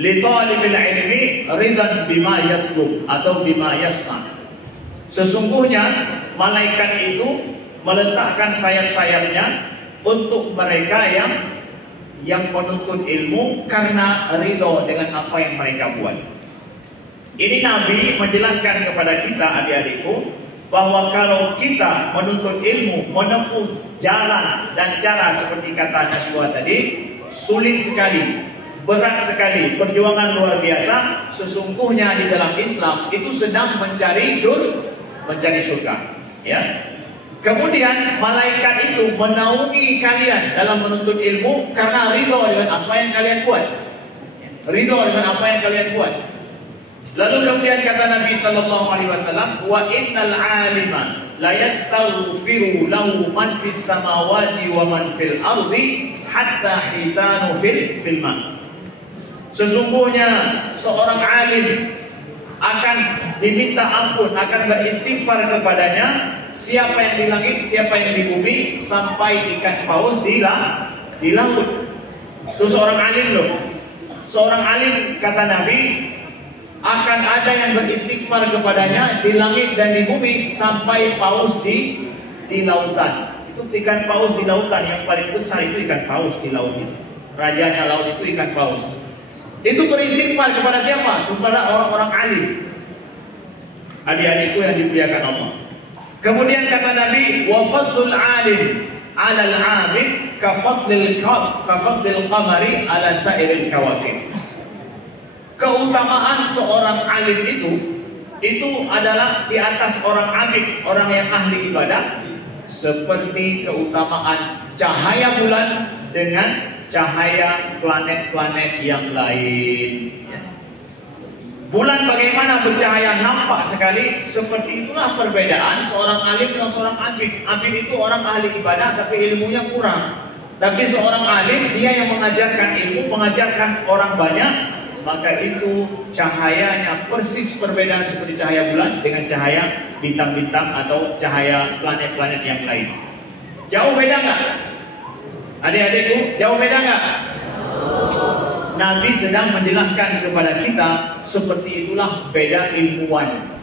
li talibil ilmi ridan bima yatlub atau bima yasma. Sesungguhnya malaikat itu meletakkan sayap-sayapnya untuk mereka yang menuntut ilmu karena ridho dengan apa yang mereka buat. Ini Nabi menjelaskan kepada kita adik-adikku bahwa kalau kita menuntut ilmu, menempuh jalan dan cara seperti kata Naswa tadi, sulit sekali, berat sekali, perjuangan luar biasa. Sesungguhnya di dalam Islam itu sedang mencari surga, ya. Kemudian malaikat itu menaungi kalian dalam menuntut ilmu karena ridho dengan apa yang kalian buat. Ridho dengan apa yang kalian buat. Lalu kemudian kata Nabi sallallahu alaihi wasallam, wa innal alima la yastaghfiru lahu man fis samawati wa man fil ardi hatta hitanu fil ma. Sesungguhnya seorang alim akan diminta ampun, akan beristighfar kepadanya, siapa yang di langit, siapa yang di bumi, sampai ikan paus di laut. Itu seorang alim loh. Seorang alim kata Nabi akan ada yang beristighfar kepadanya di langit dan di bumi sampai paus di lautan. Itu ikan paus di lautan yang paling besar, itu ikan paus di laut itu. rajanya laut itu ikan paus. Itu beristighfar kepada siapa? Kepada orang-orang alim. Adik-adikku yang dimuliakan Allah. Kemudian kata Nabi, wa fadlul alim 'alal 'abid ka fadlil qamari 'ala sa'iril kawakib. Keutamaan seorang alim itu adalah di atas orang abid, orang yang ahli ibadah, seperti keutamaan cahaya bulan dengan cahaya planet-planet yang lain. Bulan bagaimana bercahaya nampak sekali, seperti itulah perbedaan seorang alim dan seorang abid. Abid itu orang ahli ibadah tapi ilmunya kurang. Tapi seorang alim, dia yang mengajarkan ilmu, mengajarkan orang banyak, maka itu cahayanya persis perbedaan seperti cahaya bulan dengan cahaya bintang-bintang atau cahaya planet-planet yang lain. Jauh beda nggak? Adik-adikku, jauh beda nggak? Nabi sedang menjelaskan kepada kita seperti itulah beda ilmuwan,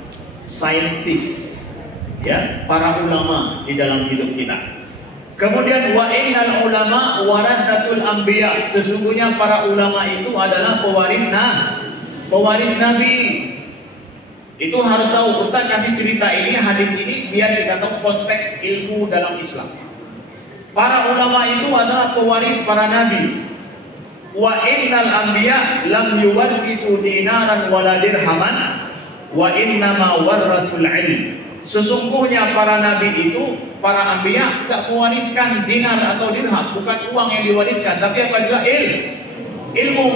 saintis, ya, para ulama di dalam hidup kita. Kemudian wa innal ulama warathatul anbiya, sesungguhnya para ulama itu adalah pewaris nabi. Itu harus tahu. Ustaz kasih cerita ini, hadis ini biar kita tahu konteks ilmu dalam Islam. Para ulama itu adalah pewaris para nabi. Wa innal anbiya lam yuwarithu dinaran wala dirhaman wa innama warathul ilm. Sesungguhnya para nabi itu, para anbiya tidak mewariskan dinar atau dirham, bukan uang yang diwariskan, tapi apa juga ilmu.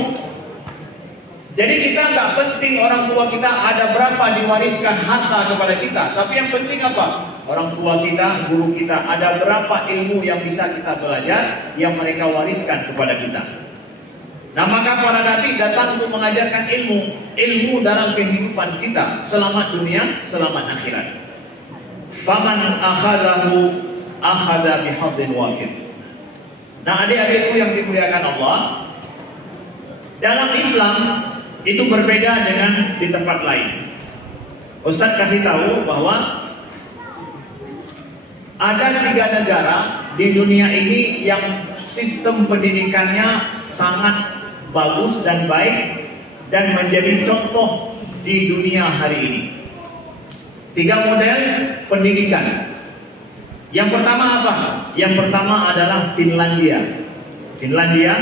Jadi kita nggak penting orang tua kita ada berapa diwariskan harta kepada kita, tapi yang penting apa? Orang tua kita, guru kita ada berapa ilmu yang bisa kita belajar yang mereka wariskan kepada kita. Nah, maka para nabi datang untuk mengajarkan ilmu dalam kehidupan kita, selamat dunia, selamat akhirat. Faman akhadahu akhadha bihadzin wafir. Nah, adik-adikku yang dimuliakan Allah, dalam Islam itu berbeda dengan di tempat lain. Ustaz kasih tahu bahwa ada 3 negara di dunia ini yang sistem pendidikannya sangat bagus dan baik dan menjadi contoh di dunia hari ini. 3 model pendidikan. Yang pertama apa? Yang pertama adalah Finlandia. Finlandia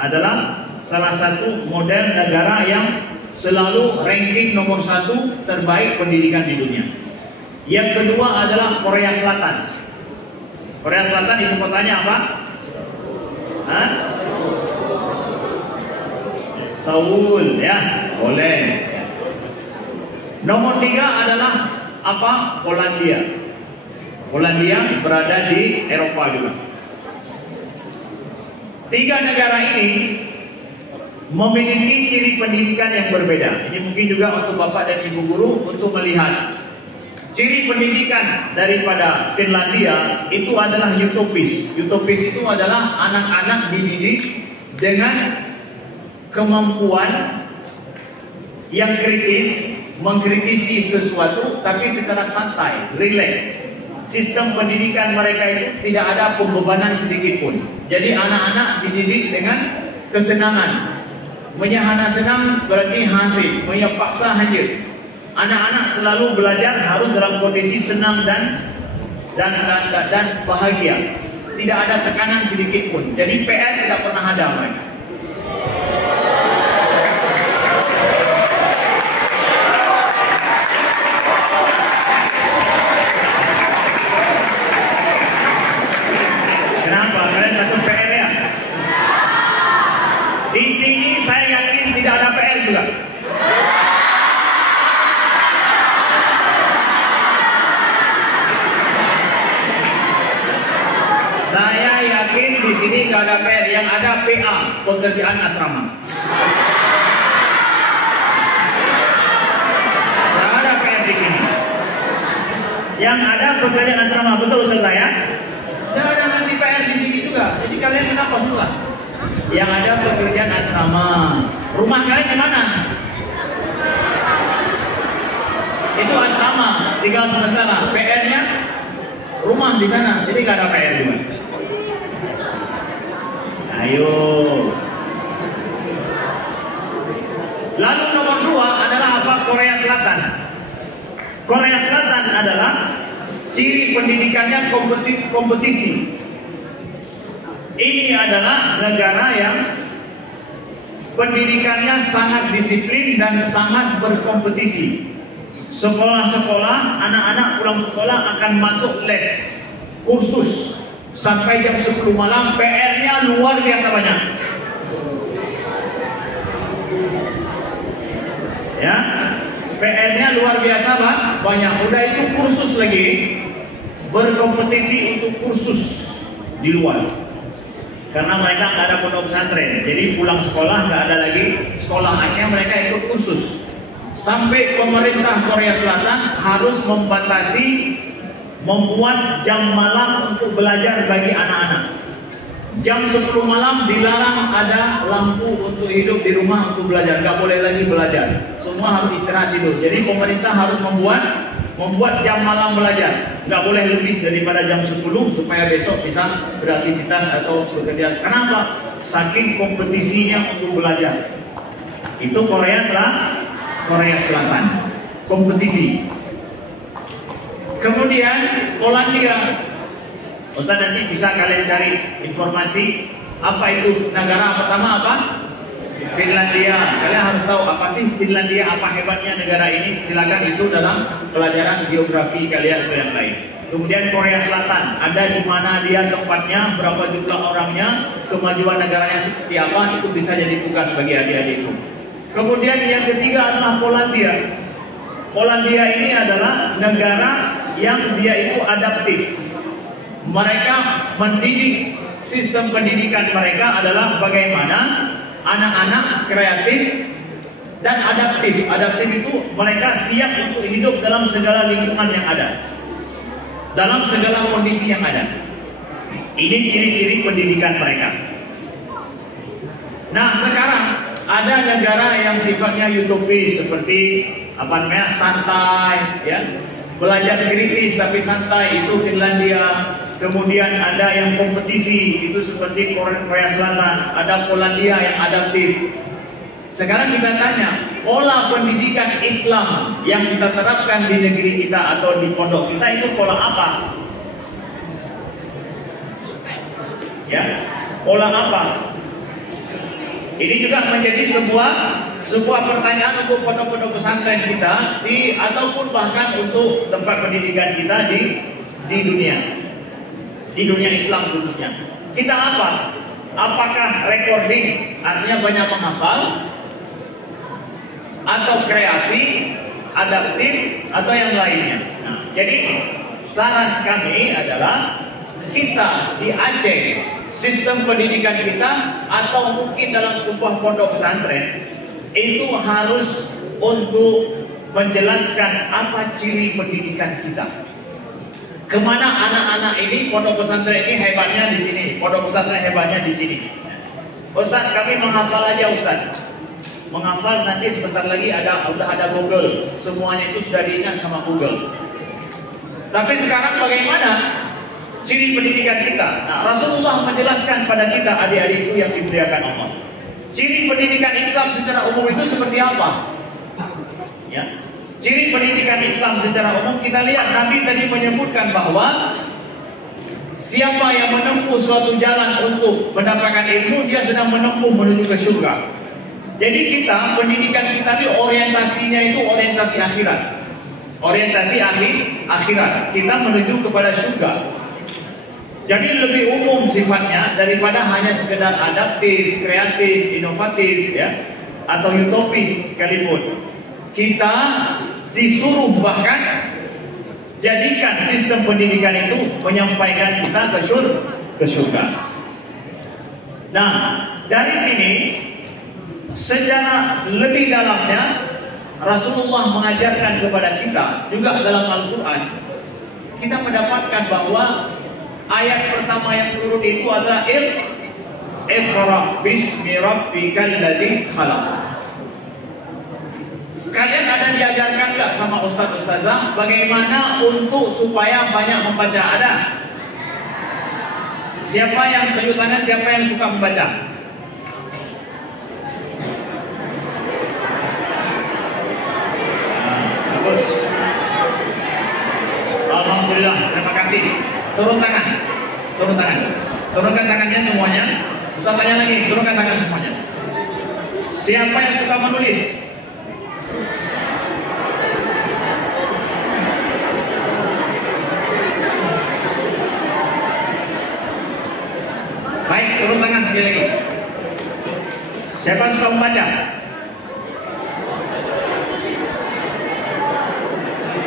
adalah salah satu model negara yang selalu ranking nomor 1 terbaik pendidikan di dunia. Yang kedua adalah Korea Selatan. Korea Selatan itu kotanya apa? Seoul, ya, boleh. Nomor 3 adalah apa? Polandia. Polandia berada di Eropa juga. 3 negara ini memiliki ciri pendidikan yang berbeda. Ini mungkin juga untuk Bapak dan Ibu guru untuk melihat ciri pendidikan daripada Finlandia itu adalah utopis. Utopis itu adalah anak-anak dididik dengan kemampuan yang kritis, mengkritisi sesuatu tapi secara santai, rileks. Sistem pendidikan mereka itu tidak ada pembebanan sedikit pun. Jadi anak-anak dididik dengan kesenangan. Menyahana senang berarti hasil, menyepaksa hancur. Anak-anak selalu belajar harus dalam kondisi senang dan bahagia. Tidak ada tekanan sedikit pun. Jadi PR tidak pernah ada mereka. Kenapa? Kalian takut PR ya? Di sini saya yakin tidak ada PR juga. Saya yakin di sini nggak ada PR, yang ada PA, pekerjaan asrama. Nggak ada PR di sini. Yang ada pekerjaan asrama, betul Ustaz saya? Nggak ada ngasih PR di sini juga. Jadi kalian kenapa suka? Yang ada pekerjaan asrama. Rumah kalian di mana? Itu asrama, tinggal sementara. PR-nya rumah di sana, jadi nggak ada PR juga. Ayo, Lalu nomor 2 adalah apa? Korea Selatan. Korea Selatan adalah ciri pendidikannya kompetisi. Ini adalah negara yang pendidikannya sangat disiplin dan sangat berkompetisi. Sekolah-sekolah, anak-anak pulang sekolah akan masuk les, kursus sampai jam 10 malam. PR-nya luar biasa banyak. Ya, PR-nya luar biasa banyak. Udah itu kursus lagi, berkompetisi untuk kursus di luar. Karena mereka nggak ada pondok pesantren, jadi pulang sekolah nggak ada lagi sekolah, akhirnya mereka ikut kursus. Sampai pemerintah Korea Selatan harus membuat jam malam untuk belajar bagi anak-anak. Jam 10 malam dilarang ada lampu untuk hidup di rumah untuk belajar, nggak boleh lagi belajar. Semua harus istirahat tidur. Jadi pemerintah harus membuat jam malam belajar, nggak boleh lebih daripada jam 10 supaya besok bisa beraktivitas atau bekerja. Kenapa? Saking kompetisinya untuk belajar. Itu Korea Selatan, kompetisi. Kemudian Polandia. Ustaz nanti bisa kalian cari informasi apa itu negara pertama apa? Finlandia. Kalian harus tahu apa sih Finlandia, apa hebatnya negara ini. Silakan itu dalam pelajaran geografi kalian atau yang lain. Kemudian Korea Selatan, ada di mana dia tempatnya, berapa jumlah orangnya, kemajuan negaranya seperti apa, itu bisa jadi tugas bagi adik-adikku. Kemudian yang ketiga adalah Polandia. Polandia ini adalah negara yang dia itu adaptif. Mereka mendidik, sistem pendidikan mereka adalah bagaimana anak-anak kreatif dan adaptif. Adaptif itu mereka siap untuk hidup dalam segala lingkungan yang ada, dalam segala kondisi yang ada. Ini ciri-ciri pendidikan mereka. Nah, sekarang ada negara yang sifatnya utopis seperti santai, ya, belajar kritis tapi santai, itu Finlandia. Kemudian ada yang kompetisi, itu seperti Korea Selatan. Ada Polandia yang adaptif. Sekarang kita tanya, pola pendidikan Islam yang kita terapkan di negeri kita atau di pondok kita itu pola apa? Ya, pola apa? Ini juga menjadi sebuah pertanyaan untuk pondok-pondok pesantren kita ataupun bahkan untuk tempat pendidikan kita di dunia Islam khususnya. Kita apa? Apakah recording, artinya banyak menghafal, atau kreasi, adaptif, atau yang lainnya? Nah, jadi saran kami adalah kita di Aceh, sistem pendidikan kita atau mungkin dalam sebuah pondok pesantren itu harus untuk menjelaskan apa ciri pendidikan kita. Kemana anak-anak ini, pondok pesantren ini hebatnya di sini, pondok pesantren hebatnya di sini. Ustaz, kami menghafal aja Ustaz. Menghafal nanti sebentar lagi udah ada Google, semuanya itu sudah diingat sama Google. Tapi sekarang bagaimana ciri pendidikan kita? Nah, Rasulullah menjelaskan pada kita adik-adikku yang dimuliakan Allah. Ciri pendidikan Islam secara umum itu seperti apa? Ya. Ciri pendidikan Islam secara umum kita lihat, Nabi tadi menyebutkan bahwa siapa yang menempuh suatu jalan untuk mendapatkan ilmu, dia sedang menempuh menuju ke surga. Jadi kita, pendidikan kita ini orientasinya itu orientasi akhirat. Orientasi akhirat. Kita menuju kepada surga. Jadi lebih umum sifatnya daripada hanya sekedar adaptif, kreatif, inovatif, ya, atau utopis sekalipun. Kita disuruh bahkan jadikan sistem pendidikan itu menyampaikan kita ke surga. Nah, dari sini secara lebih dalamnya Rasulullah mengajarkan kepada kita juga dalam Al-Quran. Kita mendapatkan bahwa ayat pertama yang turun itu adalah Iqra bismi rabbikal ladzi khalaq. Kalian ada diajarkan nggak sama ustaz-ustazah bagaimana untuk supaya banyak membaca? Ada? Siapa yang tunjuk tangan, siapa yang suka membaca? Bagus. Alhamdulillah, terima kasih. Turun tangan. Turun tangan. Turunkan tangannya semuanya. Ustaz tanya lagi, turunkan tangan semuanya. Siapa yang suka menulis? Baik, turun tangan sekali lagi. Siapa suka membaca?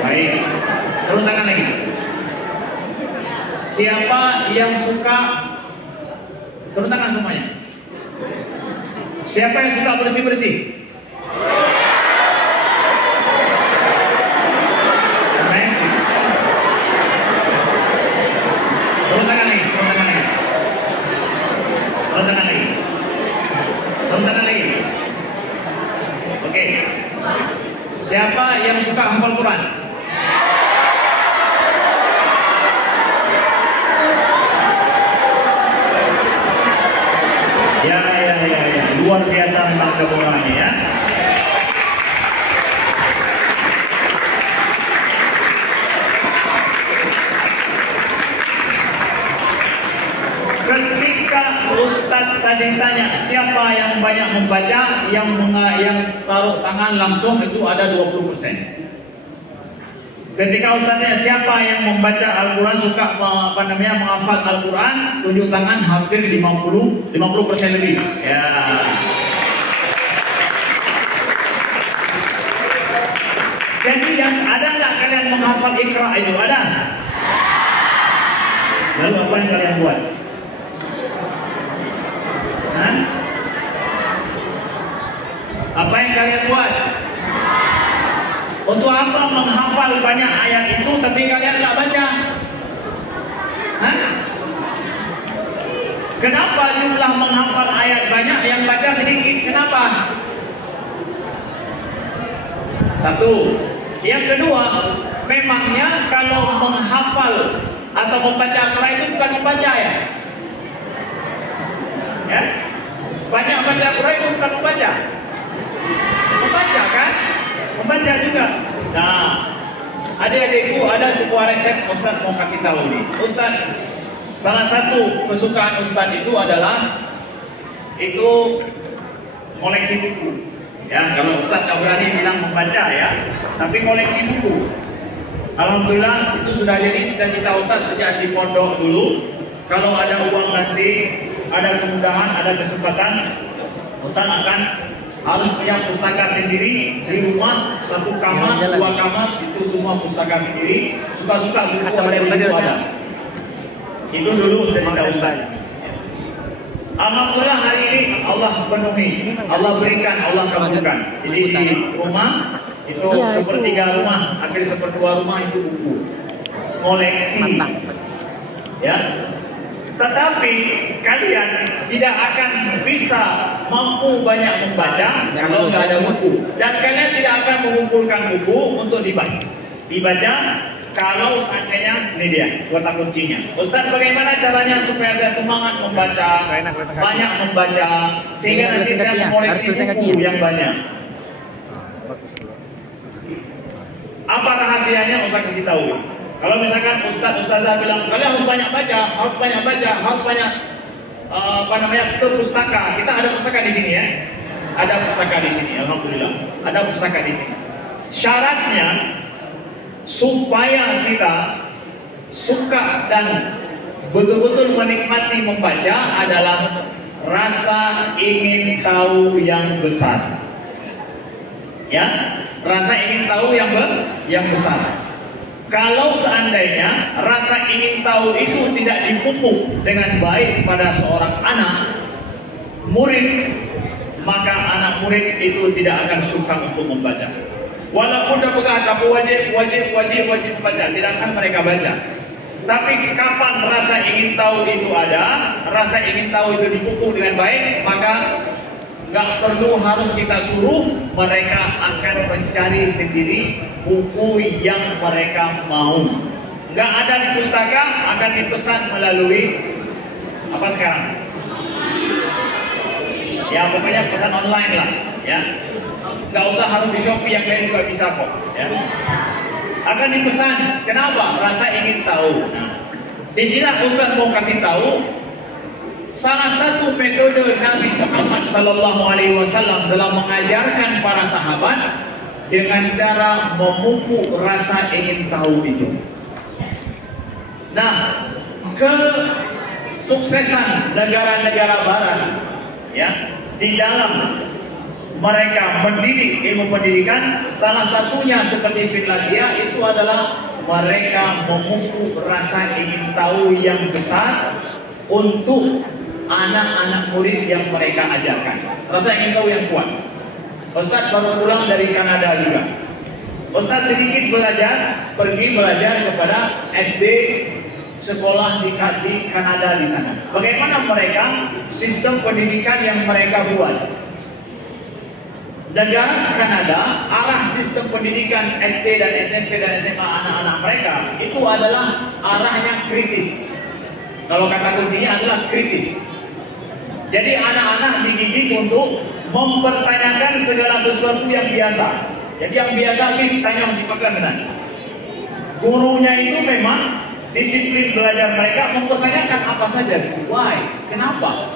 Baik, turun tangan lagi. Siapa yang suka? Turun tangan semuanya. Siapa yang suka bersih-bersih? Baik. Turun tangan lagi, turun tangan lagi. Turun tangan lagi. Turun tangan lagi. Oke. Siapa yang suka hafal Quran? Ya. Luar biasa memang kebohongannya ya. Ketika Ustadz tadi tanya siapa yang banyak membaca, yang taruh tangan langsung itu ada 20%. Ketika Ustadz tanya siapa yang membaca Al-Quran, suka menghafal Al-Quran, tunjuk tangan hampir 50% lebih. Ya. Jadi yang ada nggak kalian menghafal Iqra itu? Ada? Lalu apa yang kalian buat? Hah? Apa yang kalian buat? Untuk apa menghafal banyak ayat itu tapi kalian nggak baca? Hah? Kenapa jumlah menghafal ayat banyak yang baca sedikit? Kenapa? Satu. Yang kedua, memangnya kalau menghafal atau membaca Al-Quran itu bukan membaca ya? Ya? Banyak baca Al-Quran itu bukan membaca. Membaca kan? Membaca juga. Nah, adik-adikku ada sebuah resep Ustaz mau kasih tahu nih. Ustaz, salah satu kesukaan Ustaz itu adalah koleksi buku. Ya, kalau Ustaz tak berani bilang membaca ya, tapi koleksi buku. Alhamdulillah itu sudah jadi cita-cita Ustaz sejak di pondok dulu. Kalau ada uang nanti, ada kemudahan, ada kesempatan, Ustaz akan harus punya pustaka sendiri di rumah, 1 kamar, 2 kamar, itu semua pustaka sendiri. Suka-suka buku ada. Itu dulu cita-cita Ustaz. Alhamdulillah hari ini Allah penuhi, Allah berikan, Allah kabulkan. Jadi di rumah itu sepertiga rumah, hampir seperdua rumah itu buku koleksi. Ya. Tetapi kalian tidak akan bisa mampu banyak membaca kalau tidak ada buku. Dan kalian tidak akan mengumpulkan buku untuk dibaca kalau seandainya, ini dia kotak kuncinya. Ustaz, bagaimana caranya supaya saya semangat membaca, banyak membaca, sehingga nanti saya mengoleksi buku yang banyak? Apa rahasianya? Ustaz kasih tahu. Kalau misalkan Ustazah bilang kalian harus banyak baca, harus banyak ke pustaka. Kita ada pustaka di sini ya. Ada pustaka di sini, alhamdulillah. Ada pustaka di sini. Syaratnya supaya kita suka dan betul-betul menikmati membaca adalah rasa ingin tahu yang besar. Ya, rasa ingin tahu yang besar. Kalau seandainya rasa ingin tahu itu tidak dipupuk dengan baik pada seorang anak murid, maka anak murid itu tidak akan suka untuk membaca. Walaupun dah berkata wajib baca, tidak akan mereka baca. Tapi kapan rasa ingin tahu itu ada, rasa ingin tahu itu dipupuk dengan baik, maka nggak perlu harus kita suruh, mereka akan mencari sendiri buku yang mereka mau. Nggak ada di pustaka, akan dipesan melalui apa sekarang? Ya pokoknya pesan online lah, ya. Nggak usah harus di Shopee, yang lain juga bisa kok. Ya. Akan dipesan. Kenapa? Rasa ingin tahu. Di sini Ustaz mau kasih tahu salah satu metode Nabi Muhammad Sallallahu Alaihi Wasallam dalam mengajarkan para sahabat dengan cara memupuk rasa ingin tahu itu. Nah, kesuksesan negara-negara Barat, ya, di dalam mereka mendidik ilmu pendidikan, salah satunya seperti Finlandia itu adalah mereka memupuk rasa ingin tahu yang besar untuk anak-anak murid yang mereka ajarkan. Rasa ingin tahu yang kuat. Ustaz baru pulang dari Kanada juga. Ustaz sedikit belajar, pergi belajar kepada SD sekolah di Kanada di sana. Bagaimana mereka sistem pendidikan yang mereka buat? Negara Kanada, arah sistem pendidikan SD dan SMP dan SMA anak-anak mereka itu adalah arahnya kritis. Kalau kata kuncinya adalah kritis. Jadi anak-anak dididik untuk mempertanyakan segala sesuatu yang biasa. Jadi yang biasa ditanya dipegang benar. Gurunya itu memang disiplin belajar mereka mempertanyakan apa saja. Why? Kenapa?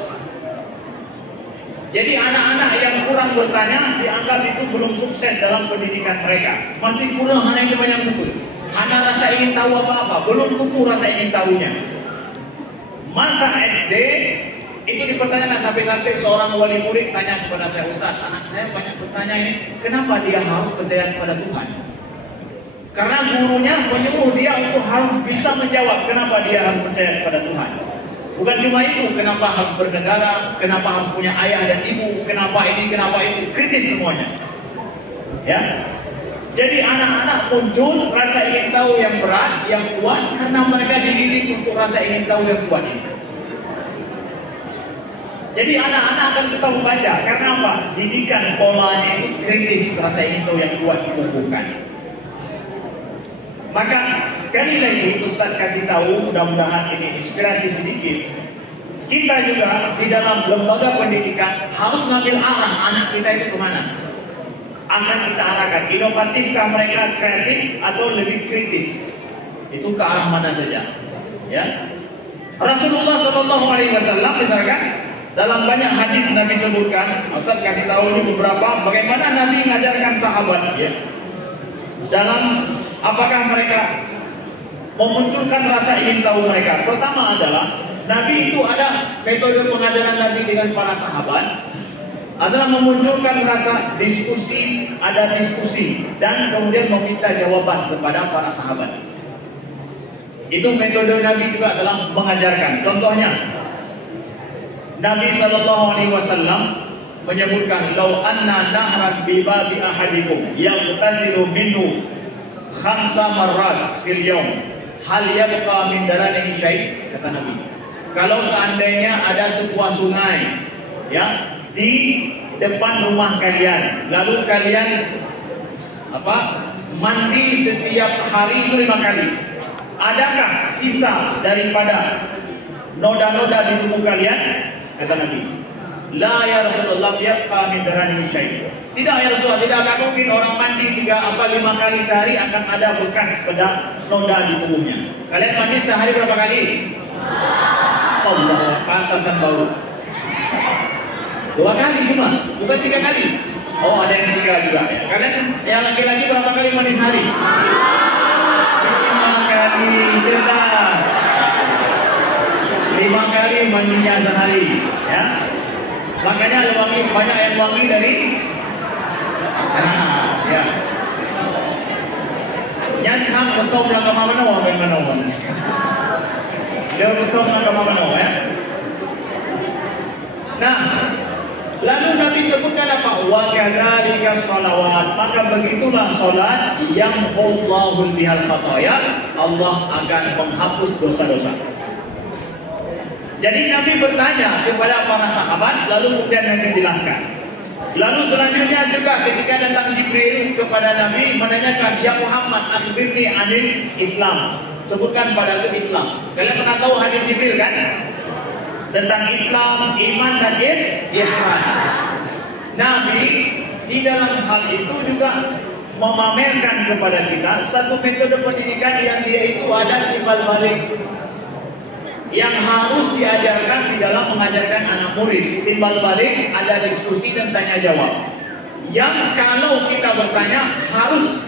Jadi anak-anak yang kurang bertanya dianggap itu belum sukses dalam pendidikan mereka. Masih kurang hanya yang banyak betul. Hanya rasa ingin tahu apa-apa, belum tumbuh rasa ingin tahunya. Masa SD itu dipertanyakan sampai-sampai seorang wali murid tanya kepada saya, Ustaz, anak saya banyak bertanya ini, kenapa dia harus percaya kepada Tuhan? Karena gurunya menyuruh dia untuk harus bisa menjawab kenapa dia harus percaya kepada Tuhan. Bukan cuma itu, kenapa harus bernegara, kenapa harus punya ayah dan ibu, kenapa ini, kenapa itu, kritis semuanya. Ya. Jadi anak-anak muncul rasa ingin tahu yang berat, yang kuat, karena mereka dididik untuk rasa ingin tahu yang kuat ini. Jadi anak-anak akan suka membaca, karena apa? Didikan polanya itu kritis, rasa ingin tahu yang kuat ditumbuhkan. Maka sekali lagi Ustaz kasih tahu, mudah-mudahan ini inspirasi sedikit. Kita juga di dalam lembaga pendidikan harus ngambil arah anak kita itu kemana. Akan kita arahkan, inovatifkah mereka, kreatif atau lebih kritis. Itu ke arah mana saja. Ya. Rasulullah SAW misalkan dalam banyak hadis Nabi sebutkan, Ustaz kasih tahu ini beberapa bagaimana Nabi mengajarkan sahabat, ya. Dalam apakah mereka memunculkan rasa ingin tahu mereka? Pertama adalah Nabi itu ada metode pengajaran Nabi dengan para sahabat adalah memunculkan rasa diskusi, ada diskusi dan kemudian meminta jawaban kepada para sahabat. Itu metode Nabi juga dalam mengajarkan. Contohnya Nabi SAW menyebutkan, "Lau anna nahran bi babi ahadikum yaghtasilu minhu khamsa marrat fil yawm hal yabqa min daranihi syai'," kata Nabi. Kalau seandainya ada sebuah sungai, ya, di depan rumah kalian, lalu kalian mandi setiap hari itu 5 kali, adakah sisa daripada noda-noda di tubuh kalian? Kata Nabi, la ya Rasulullah, yabqa min daranihi syai'. Tidak ya Rasulullah, tidak akan mungkin orang mandi 5 kali sehari akan ada bekas pada noda di tubuhnya. Kalian mandi sehari berapa kali? Allah, pantasan bau. 2 kali cuma, bukan 3 kali. Oh, ada yang 3 juga. Kalian yang laki-laki berapa kali mandi sehari? 5 kali, jelas. 5 kali mandinya sehari, ya. Makanya ada wangi, banyak yang wangi dari ya. Yan ham besom lang kamamano, bagaimana? Dia besom lang kamamano, ya. Nah, lalu Nabi sebutkan apa? Wa kadzalika sholawat. Maka begitulah salat yang Allahul bihal khataya, Allah akan menghapus dosa-dosa. Jadi Nabi bertanya kepada para sahabat, lalu kemudian Nabi jelaskan. Lalu selanjutnya juga ketika datang Jibril kepada Nabi menanyakan, "Ya Muhammad, akhbirni anil Islam." Sebutkan padaku Islam. Kalian pernah tahu hadis Jibril kan? Tentang Islam, iman dan ihsan. Nabi di dalam hal itu juga memamerkan kepada kita satu metode pendidikan yang dia itu ada timbal balik, yang harus diajarkan di dalam mengajarkan anak murid. Timbal balik, ada diskusi dan tanya jawab, yang kalau kita bertanya harus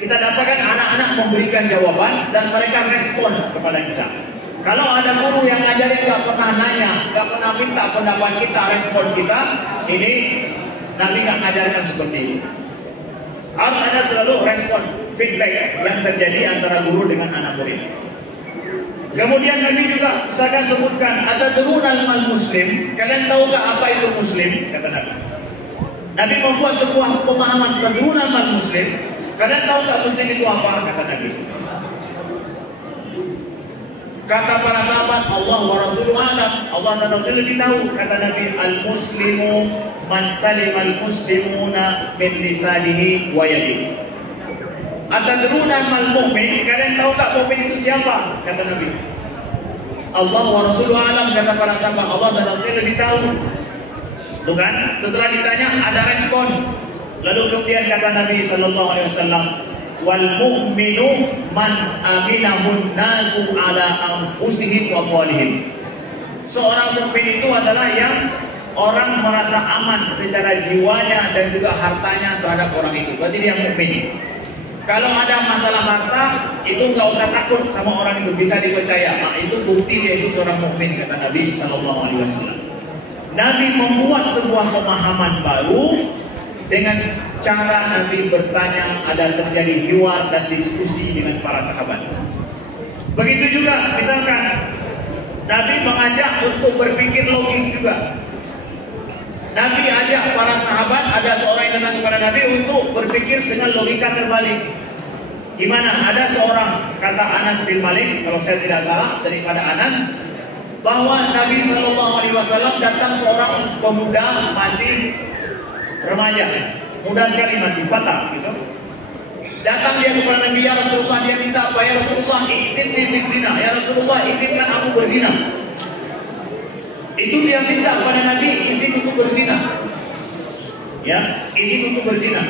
kita dapatkan anak-anak memberikan jawaban dan mereka respon kepada kita. Kalau ada guru yang ngajarin nggak pernah nanya, nggak pernah minta pendapat kita, respon kita, ini Nabi nggak ngajarkan seperti ini. Harus ada selalu respon, feedback yang terjadi antara guru dengan anak murid. Kemudian Nabi juga misalkan sebutkan, atadruna mal muslim, kalian tahu gak apa itu muslim? Kata Nabi. Nabi membuat sebuah pemahaman, atadruna mal muslim, kalian tahu gak muslim itu apa? Kata Nabi. Kata para sahabat, Allah wa Rasuluhu a'lam, Allah dan Rasul lebih tahu. Kata Nabi, al-muslimu man salim al-muslimuna min lisanihi wa yadihi. Atadruna mal mu'min, kalian tahu tak mu'min itu siapa? Kata Nabi. Allah wa Rasuluhu a'lam, kata para sahabat, Allah dan Rasul lebih tahu. Tuh kan? Setelah ditanya ada respon. Lalu kemudian kata Nabi sallallahu alaihi wasallam, wal mu'minu man aminahun nasu ala anfusihim wa amwalihim. Seorang mukmin itu adalah yang orang merasa aman secara jiwanya dan juga hartanya terhadap orang itu. Berarti dia mukmin. Kalau ada masalah harta, itu nggak usah takut sama orang itu, bisa dipercaya. Nah, itu bukti dia itu seorang mukmin, kata Nabi Sallallahu Alaihi Wasallam. Nabi membuat sebuah pemahaman baru dengan cara Nabi bertanya, ada terjadi hiwar dan diskusi dengan para sahabat. Begitu juga, misalkan Nabi mengajak untuk berpikir logis juga. Nabi ajak para sahabat, ada seorang yang datang kepada Nabi untuk berpikir dengan logika terbalik. Gimana? Ada seorang, kata Anas bin Malik, kalau saya tidak salah, daripada Anas, bahwa Nabi SAW datang seorang pemuda masih remaja, muda sekali, masih fata, gitu. Datang dia kepada Nabi, ya Rasulullah, dia minta apa? Ya Rasulullah, izinni berzina. Ya Rasulullah, izinkan aku berzina. Itu dia minta kepada Nabi izin untuk berzina. Ya, izin untuk berzina.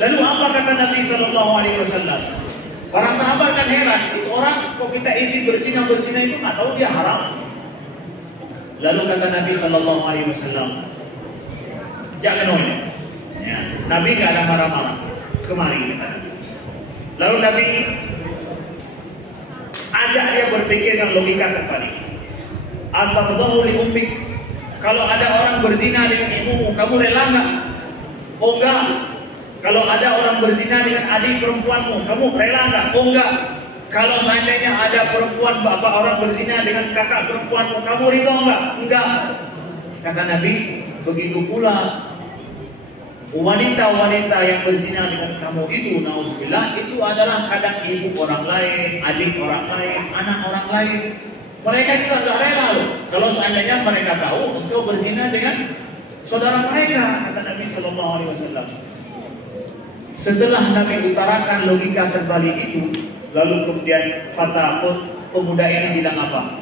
Lalu apa kata Nabi Sallallahu Alaihi Wasallam? Para sahabat kan heran, itu orang kok minta izin berzina itu nggak tahu dia haram. Lalu kata Nabi Sallallahu Alaihi Wasallam, jangan ya, Nabi nggak ada marah-marah. Kemari kita. Lalu Nabi ajak dia berpikir dengan logika terbalik. Atadhahu li ummik, kalau ada orang berzina dengan ibumu, kamu rela enggak? Oh enggak. Kalau ada orang berzina dengan adik perempuanmu, kamu rela enggak? Oh enggak. Kalau seandainya ada perempuan bapak orang berzina dengan kakak perempuanmu, kamu ridho enggak? Enggak. Kata Nabi, begitu pula wanita-wanita yang berzina dengan kamu itu, nauzubillah, itu adalah kadang ibu orang lain, adik orang lain, anak orang lain. Mereka juga nggak rela loh kalau seandainya mereka tahu untuk berzina dengan saudara mereka, kata Nabi Sallallahu Alaihi Wasallam. Setelah Nabi utarakan logika terbalik itu, lalu kemudian fata pemuda ini bilang apa?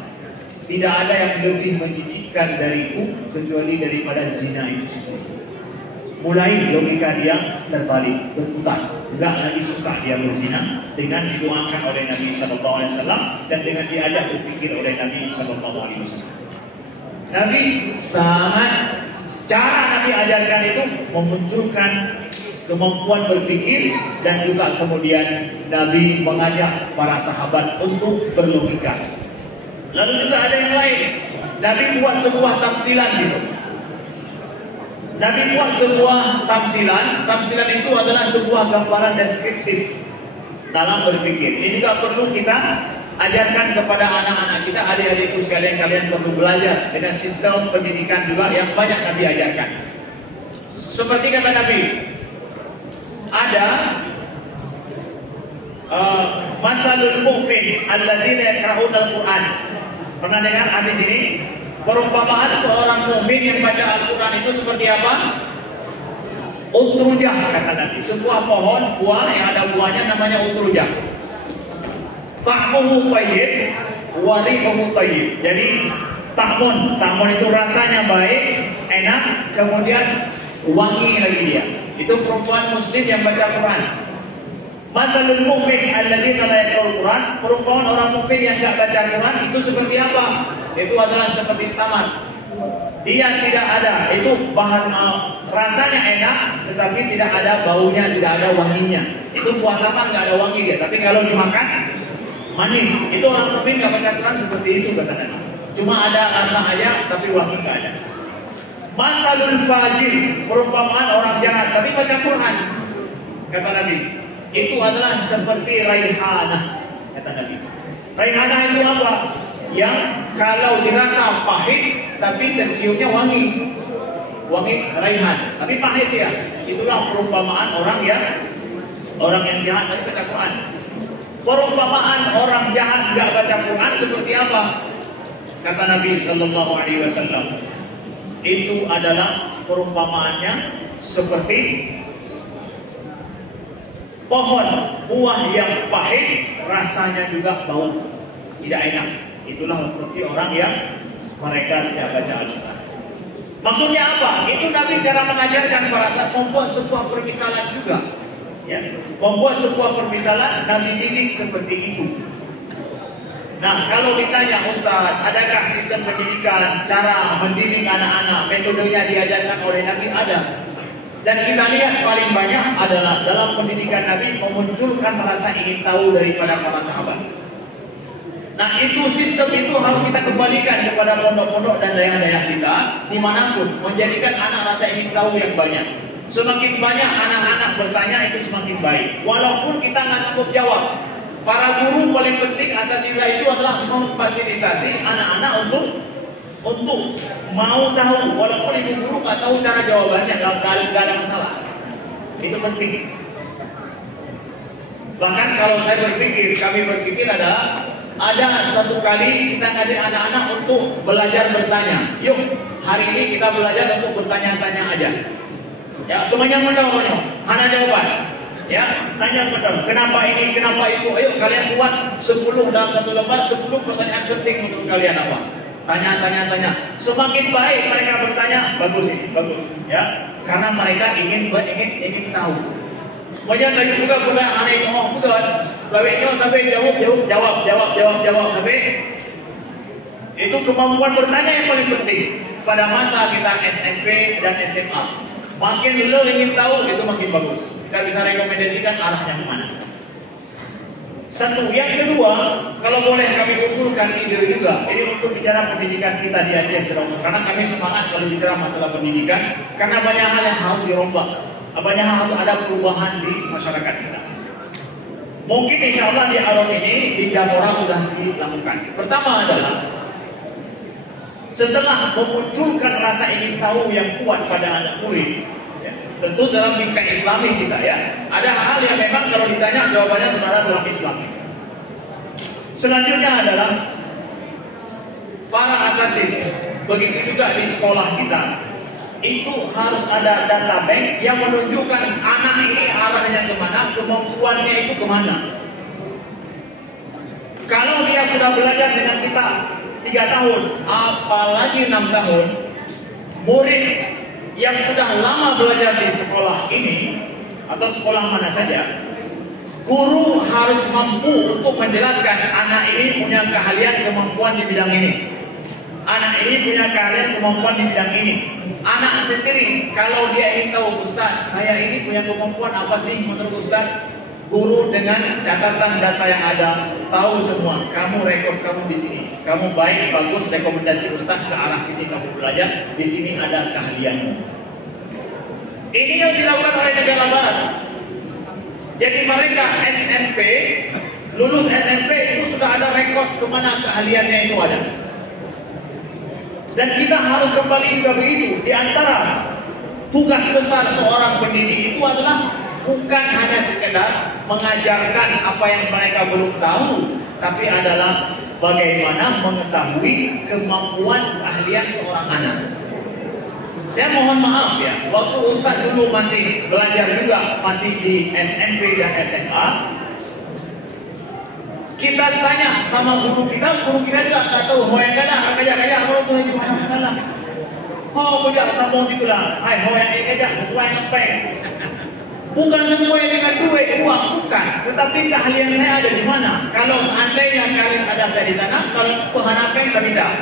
Tidak ada yang lebih menjijikkan dariku kecuali daripada zina itu sendiri. Mulai logika dia terbalik, berputar. Enggak lagi suka dia berzina dengan didoakan oleh Nabi Sallallahu Alaihi Wasallam dan dengan diajak berpikir oleh Nabi Sallallahu Alaihi Wasallam. Nabi sangat, cara Nabi ajarkan itu memunculkan kemampuan berpikir dan juga kemudian Nabi mengajak para sahabat untuk berlogika. Lalu juga ada yang lain. Nabi buat sebuah tamsilan gitu. Nabi buat sebuah tamsilan. Tamsilan itu adalah sebuah gambaran deskriptif dalam berpikir. Ini juga perlu kita ajarkan kepada anak-anak kita, adik-adikku sekalian, kalian perlu belajar dengan sistem pendidikan juga yang banyak Nabi ajarkan. Seperti kata Nabi, ada masalul mu'min alladzina yaqra'una al-Qur'an. Pernah dengar hadis ini? Perumpamaan seorang mukmin yang baca Al-Quran itu seperti apa? Utrujah, kata Nabi. Sebuah pohon buah yang ada buahnya namanya utrujah. Ta'muhu tayyib wa rihuhu tayyib. Jadi ta'mun itu rasanya baik, enak, kemudian wangi lagi dia. Itu perempuan muslim yang baca Quran. Masalul mu'min alladzina la yaqra'ul Quran, perumpamaan orang mukmin yang enggak baca Quran itu seperti apa? Itu adalah seperti taman. Dia tidak ada, itu bahan rasanya enak, tetapi tidak ada baunya, tidak ada wanginya. Itu buah taman nggak ada wangi dia. Tapi kalau dimakan manis. Itu orang mukmin nggak baca Quran seperti itu kata Nabi. Cuma ada rasa aja, tapi wangi nggak ada. Masalul fajir, perumpamaan orang jahat, tapi baca Quran. Kata Nabi, itu adalah seperti raihanah. Kata Nabi, raihanah itu apa? Yang kalau dirasa pahit tapi terciumnya wangi, wangi raihan, tapi pahit ya. Itulah perumpamaan orang yang jahat tapi baca Quran. Perumpamaan orang jahat nggak baca Quran seperti apa? Kata Nabi Sallallahu Alaihi Wasallam, itu adalah perumpamaannya seperti pohon buah yang pahit, rasanya juga bau, tidak enak. Itulah seperti orang yang mereka tidak baca Al-Quran. Maksudnya apa? Itu Nabi cara mengajarkan para sahabat, membuat sebuah permisalan juga. Ya, membuat sebuah permisalan, Nabi didik seperti itu. Nah, kalau ditanya Ustaz, adakah sistem pendidikan, cara mendidik anak-anak, metodenya diajarkan oleh Nabi? Ada. Dan kita lihat paling banyak adalah dalam pendidikan Nabi memunculkan rasa ingin tahu daripada para sahabat. Nah, itu sistem itu harus kita kembalikan kepada pondok-pondok dan daerah-daerah kita dimanapun, menjadikan anak rasa ingin tahu yang banyak. Semakin banyak anak-anak bertanya itu semakin baik. Walaupun kita nggak sanggup jawab, para guru paling penting asatidz itu adalah memfasilitasi anak-anak untuk mau tahu. Walaupun ibu guru nggak tahu cara jawabannya, nggak ada masalah. Itu penting. Bahkan kalau kami berpikir adalah ada satu kali kita ngajak anak-anak untuk belajar bertanya. Yuk, hari ini kita belajar untuk bertanya-tanya aja. Ya, temannya mendawanyo, mana jawaban? Ya, tanya benar. Kenapa ini, kenapa itu? Ayo kalian buat 10 dalam satu lembar 10 pertanyaan penting untuk kalian apa? Tanya. Semakin baik mereka bertanya, bagus ini, bagus. Ya, karena mereka ingin tahu. Banyak dari juga aneh ngomong bukan, tapi jawab. Tapi itu kemampuan bertanya yang paling penting pada masa kita SMP dan SMA. Makin lo ingin tahu itu makin bagus. Kita bisa rekomendasikan arahnya kemana. Satu, yang kedua, kalau boleh kami usulkan ide juga. Ini untuk bicara pendidikan kita di AJS, karena kami semangat kalau bicara masalah pendidikan, karena banyak hal yang harus dirombak. Banyak hal harus ada perubahan di masyarakat kita. Mungkin insya Allah di Arab ini di Damora sudah dilakukan. Pertama adalah setelah memunculkan rasa ingin tahu yang kuat pada anak murid, ya, tentu dalam tingkat Islami kita ya, ada hal yang memang kalau ditanya jawabannya sebenarnya dalam Islami. Selanjutnya adalah para asatidz, begitu juga di sekolah kita. Itu harus ada data bank yang menunjukkan anak ini arahnya kemana, kemampuannya itu kemana. Kalau dia sudah belajar dengan kita 3 tahun, apalagi 6 tahun, murid yang sudah lama belajar di sekolah ini atau sekolah mana saja, guru harus mampu untuk menjelaskan anak ini punya keahlian kemampuan di bidang ini. Anak ini punya keahlian kemampuan di bidang ini. Anak sendiri kalau dia ingin tahu, Ustaz, saya ini punya kemampuan apa sih menurut Ustaz? Guru dengan catatan data yang ada tahu semua. Kamu rekod kamu di sini. Kamu baik, bagus, rekomendasi Ustaz ke arah sini kamu belajar. Di sini ada keahlianmu. Ini yang dilakukan oleh negara barat. Jadi mereka SMP, lulus SMP itu sudah ada rekod kemana keahliannya itu ada. Dan kita harus kembali juga begitu. Di antara tugas besar seorang pendidik itu adalah bukan hanya sekedar mengajarkan apa yang mereka belum tahu, tapi adalah bagaimana mengetahui kemampuan keahlian seorang anak. Saya mohon maaf ya, waktu Ustaz dulu masih belajar juga, masih di SMP dan SMA, kita tanya sama guru kita juga nggak tahu mau yang mana kerja apa itu gimana. Oh, punya tamu itu lah. Hai, yang edak sesuai apa? Bukan sesuai dengan duit, uang, bukan. Tetapi keahlian saya ada di mana? Kalau seandainya kalian ada saya di sana, kalau pengharapan kami tidak.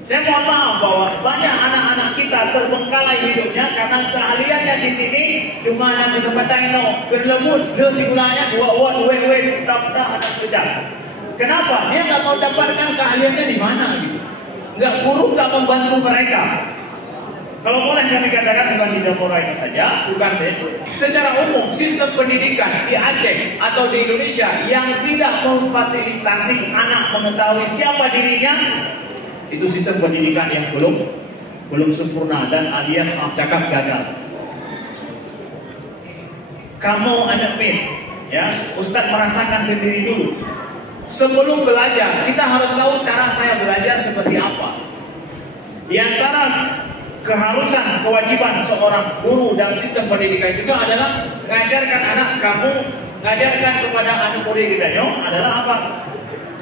Saya mohon maaf bahwa banyak anak-anak kita terbengkalai hidupnya karena keahliannya di sini cuma nak ke tempat no berlembut, dia digulanya dua duit, tak ada kerja. Kenapa? Dia nggak mau dapatkan keahliannya di mana gitu. Guru nggak membantu mereka. Kalau boleh kami katakan bukan di Damora ini saja, bukan secara umum sistem pendidikan di Aceh atau di Indonesia yang tidak memfasilitasi anak mengetahui siapa dirinya, itu sistem pendidikan yang belum sempurna dan alias maaf cakap gagal. Kamu anak min, ya, Ustaz merasakan sendiri dulu. Sebelum belajar, kita harus tahu cara saya belajar seperti apa. Di antara keharusan, kewajiban seorang guru dalam sistem pendidikan itu adalah mengajarkan anak kamu, mengajarkan kepada anak murid kita adalah apa?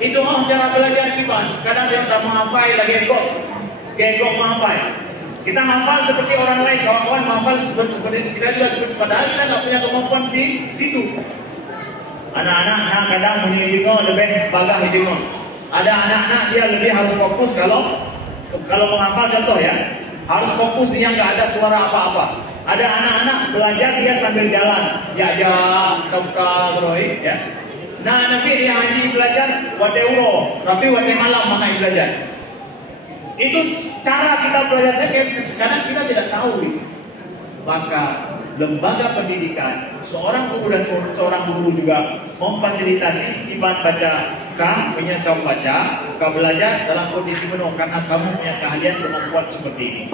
Itu cara belajar kita. Kadang dia tak menghafal lagi gegok menghafal. Kita hafal seperti orang lain, kawan-kawan menghafal seperti itu. Kita juga seperti padahal kita tidak punya kemampuan di situ. Anak-anak kadang mendengar lebih bagah dengar. Ada anak-anak dia lebih harus fokus kalau menghafal contoh ya. Harus fokus dia nggak ada suara apa-apa. Ada anak-anak belajar dia sambil jalan, diajak dokter ya. Nah nanti dia haji belajar wate uro, tapi wate malam mana yang belajar. Itu cara kita belajar sekarang kita tidak tahu. Maka lembaga pendidikan, seorang guru dan seorang guru juga memfasilitasi ibarat baca punya kamu baca, kamu belajar dalam kondisi penuh karena kamu punya keahlian kemampuan seperti ini.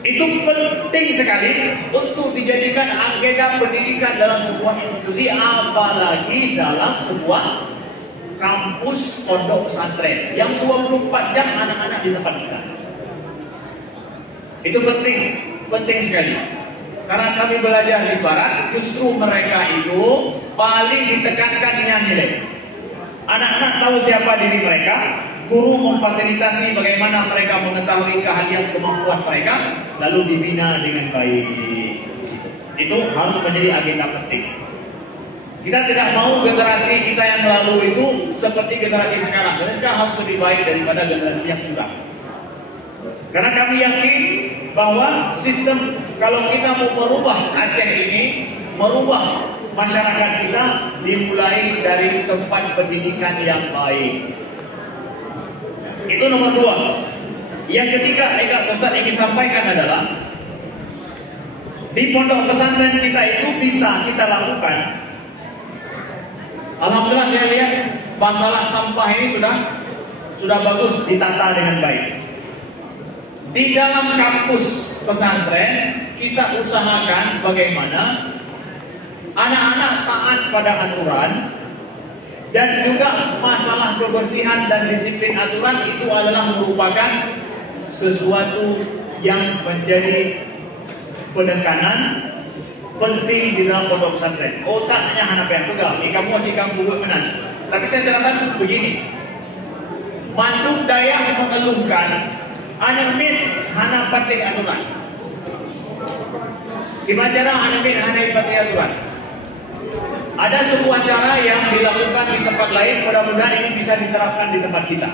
Itu penting sekali untuk dijadikan agenda pendidikan dalam sebuah institusi, apalagi dalam sebuah kampus pondok pesantren yang 24 jam anak-anak di tempat kita. Itu penting sekali. Karena kami belajar di barat, justru mereka itu paling ditekankan dengan nilai. Anak-anak tahu siapa diri mereka, guru memfasilitasi bagaimana mereka mengetahui keahlian kemampuan mereka, lalu dibina dengan baik di situ. Itu harus menjadi agenda penting. Kita tidak mau generasi kita yang lalu itu seperti generasi sekarang. Kita harus lebih baik daripada generasi yang sudah. Karena kami yakin bahwa sistem kalau kita mau merubah Aceh ini, merubah masyarakat kita dimulai dari tempat pendidikan yang baik. Itu nomor 2. Yang ketiga, Ustaz ingin sampaikan adalah di pondok pesantren kita itu bisa kita lakukan. Alhamdulillah saya lihat masalah sampah ini sudah bagus ditata dengan baik. Di dalam kampus pesantren kita usahakan bagaimana anak-anak taat pada aturan dan juga masalah kebersihan dan disiplin aturan itu adalah merupakan sesuatu yang menjadi penekanan penting di dalam pondok pesantren. Ustaz hanya anak yang pegang, kamu masih kamu buat menang. Tapi saya ceritakan begini, Mandung Dayak mengeluhkan anak min hana pakai aturan. Gimana cara anak min hana pakai aturan? Ada sebuah cara yang dilakukan di tempat lain, mudah-mudahan ini bisa diterapkan di tempat kita.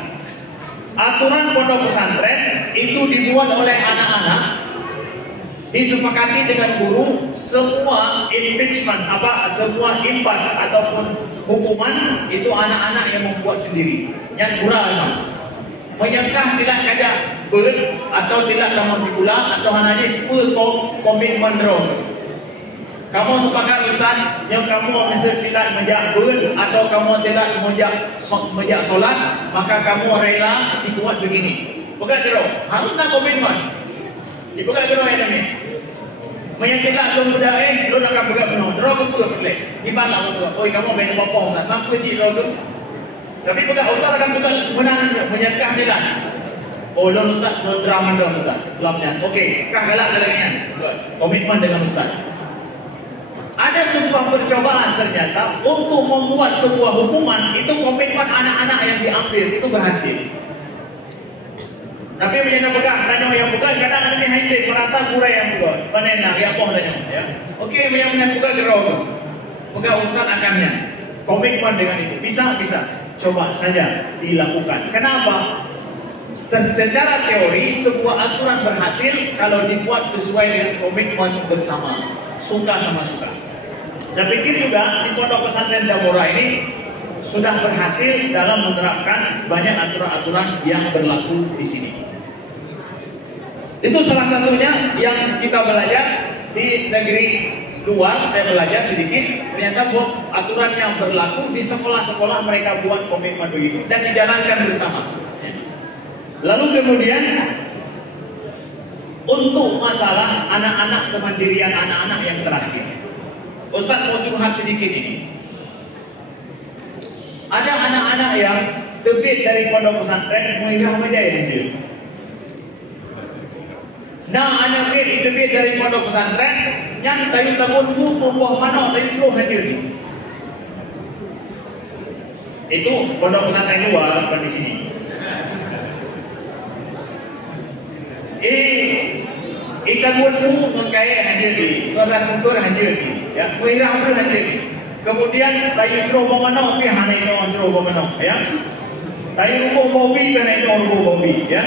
Aturan pondok pesantren itu dibuat oleh anak-anak, disepakati dengan guru, semua impeachment semua imbas ataupun hukuman itu anak-anak yang membuat sendiri. Yang kurang menyangkah tidak kajak atau tidak kamu dikulang atau hanya komitmen dong. Kamu sepakat Ustaz yang kamu tidak menjak atau kamu tidak menjak solat, maka kamu rela dibuat begini. Bukan dong, harusnya komitmen. Bukan dong ini. Menyangkitlah belum muda lo nak kamu gak penuh, lo betul boleh. Gimana lo? Oh kamu main apa Ustaz? Mampu sih lo tu. Tapi bukan Ustaz akan bukan menang menyangkah dia. Oh lo Ustaz drama dong Ustaz. Belumnya. Okey, kah galak dalangnya. Komitmen dengan Ustaz. Ada sebuah percobaan ternyata untuk membuat sebuah hukuman itu komitmen anak-anak yang diambil itu berhasil. Tapi bila pegang, tanya yang pegang, kadang ada yang handle, merasa kurang yang pegang. Mana nak, yang apa tanya. Ya. Okey, yang pegang gerau. Pegang Ustaz akannya. Komitmen dengan itu. Bisa. Coba saja dilakukan. Kenapa? Secara teori, sebuah aturan berhasil kalau dibuat sesuai dengan komitmen bersama. Suka sama suka. Saya pikir juga di Pondok Pesantren Damora ini sudah berhasil dalam menerapkan banyak aturan-aturan yang berlaku di sini. Itu salah satunya yang kita belajar di negeri luar. Saya belajar sedikit, ternyata buat aturan yang berlaku di sekolah-sekolah mereka buat komitmen begitu dan dijalankan bersama. Lalu kemudian untuk masalah anak-anak, kemandirian anak-anak yang terakhir, Ustaz mau curhat sedikit ini. Ada anak-anak yang terbit dari pondok pesantren Muirah Majaya itu. Nah, anak terbit dari pondok pesantren yang dari tahun buah mana dari terus hadir. Itu pondok pesantren luar, bukan di sini. Ikan buntu mengkaya hadir di, 12 motor hadir di, ya, Muirah pun hadir di. Kemudian dari terus mana tapi hanya itu terus mana, ya. Dari rumah Bobby kan itu rumah Bobby, ya.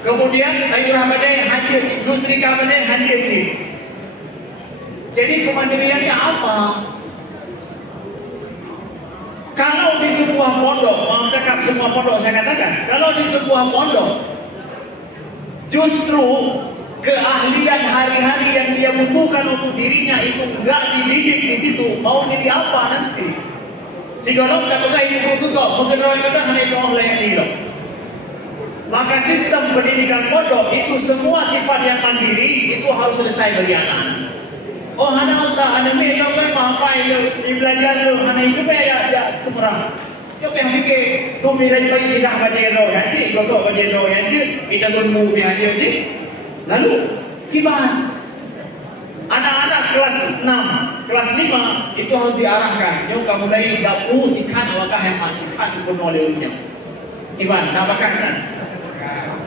Kemudian dari Ramadhan hadir, industri Ramadhan hadir sih. Jadi kemandiriannya apa? Kalau di sebuah pondok, mau cakap semua pondok saya katakan, kalau di sebuah pondok justru keahlian hari-hari yang dia butuhkan untuk dirinya itu enggak dididik di situ, mau jadi apa nanti? Jika tak pernah ibu itu kok, mungkin orang kata hanya itu orang yang hilang. Maka sistem pendidikan pondok itu semua sifat yang mandiri itu harus selesai bagi anak. Oh, anak Ustaz, anak ni yang boleh mahfai di belajar tu, anak itu ya semerah. Yo yang fikir, tu mirai bagi tidak bagi roh, nanti gosok bagi roh, nanti kita tunggu biar dia ni. Lalu gimana? Anak-anak kelas 6, kelas 5 itu harus diarahkan. Yo kamu dari dapur ikan awakah hemat, ikan dipenuh oleh unya. Gimana? Dapatkan kan?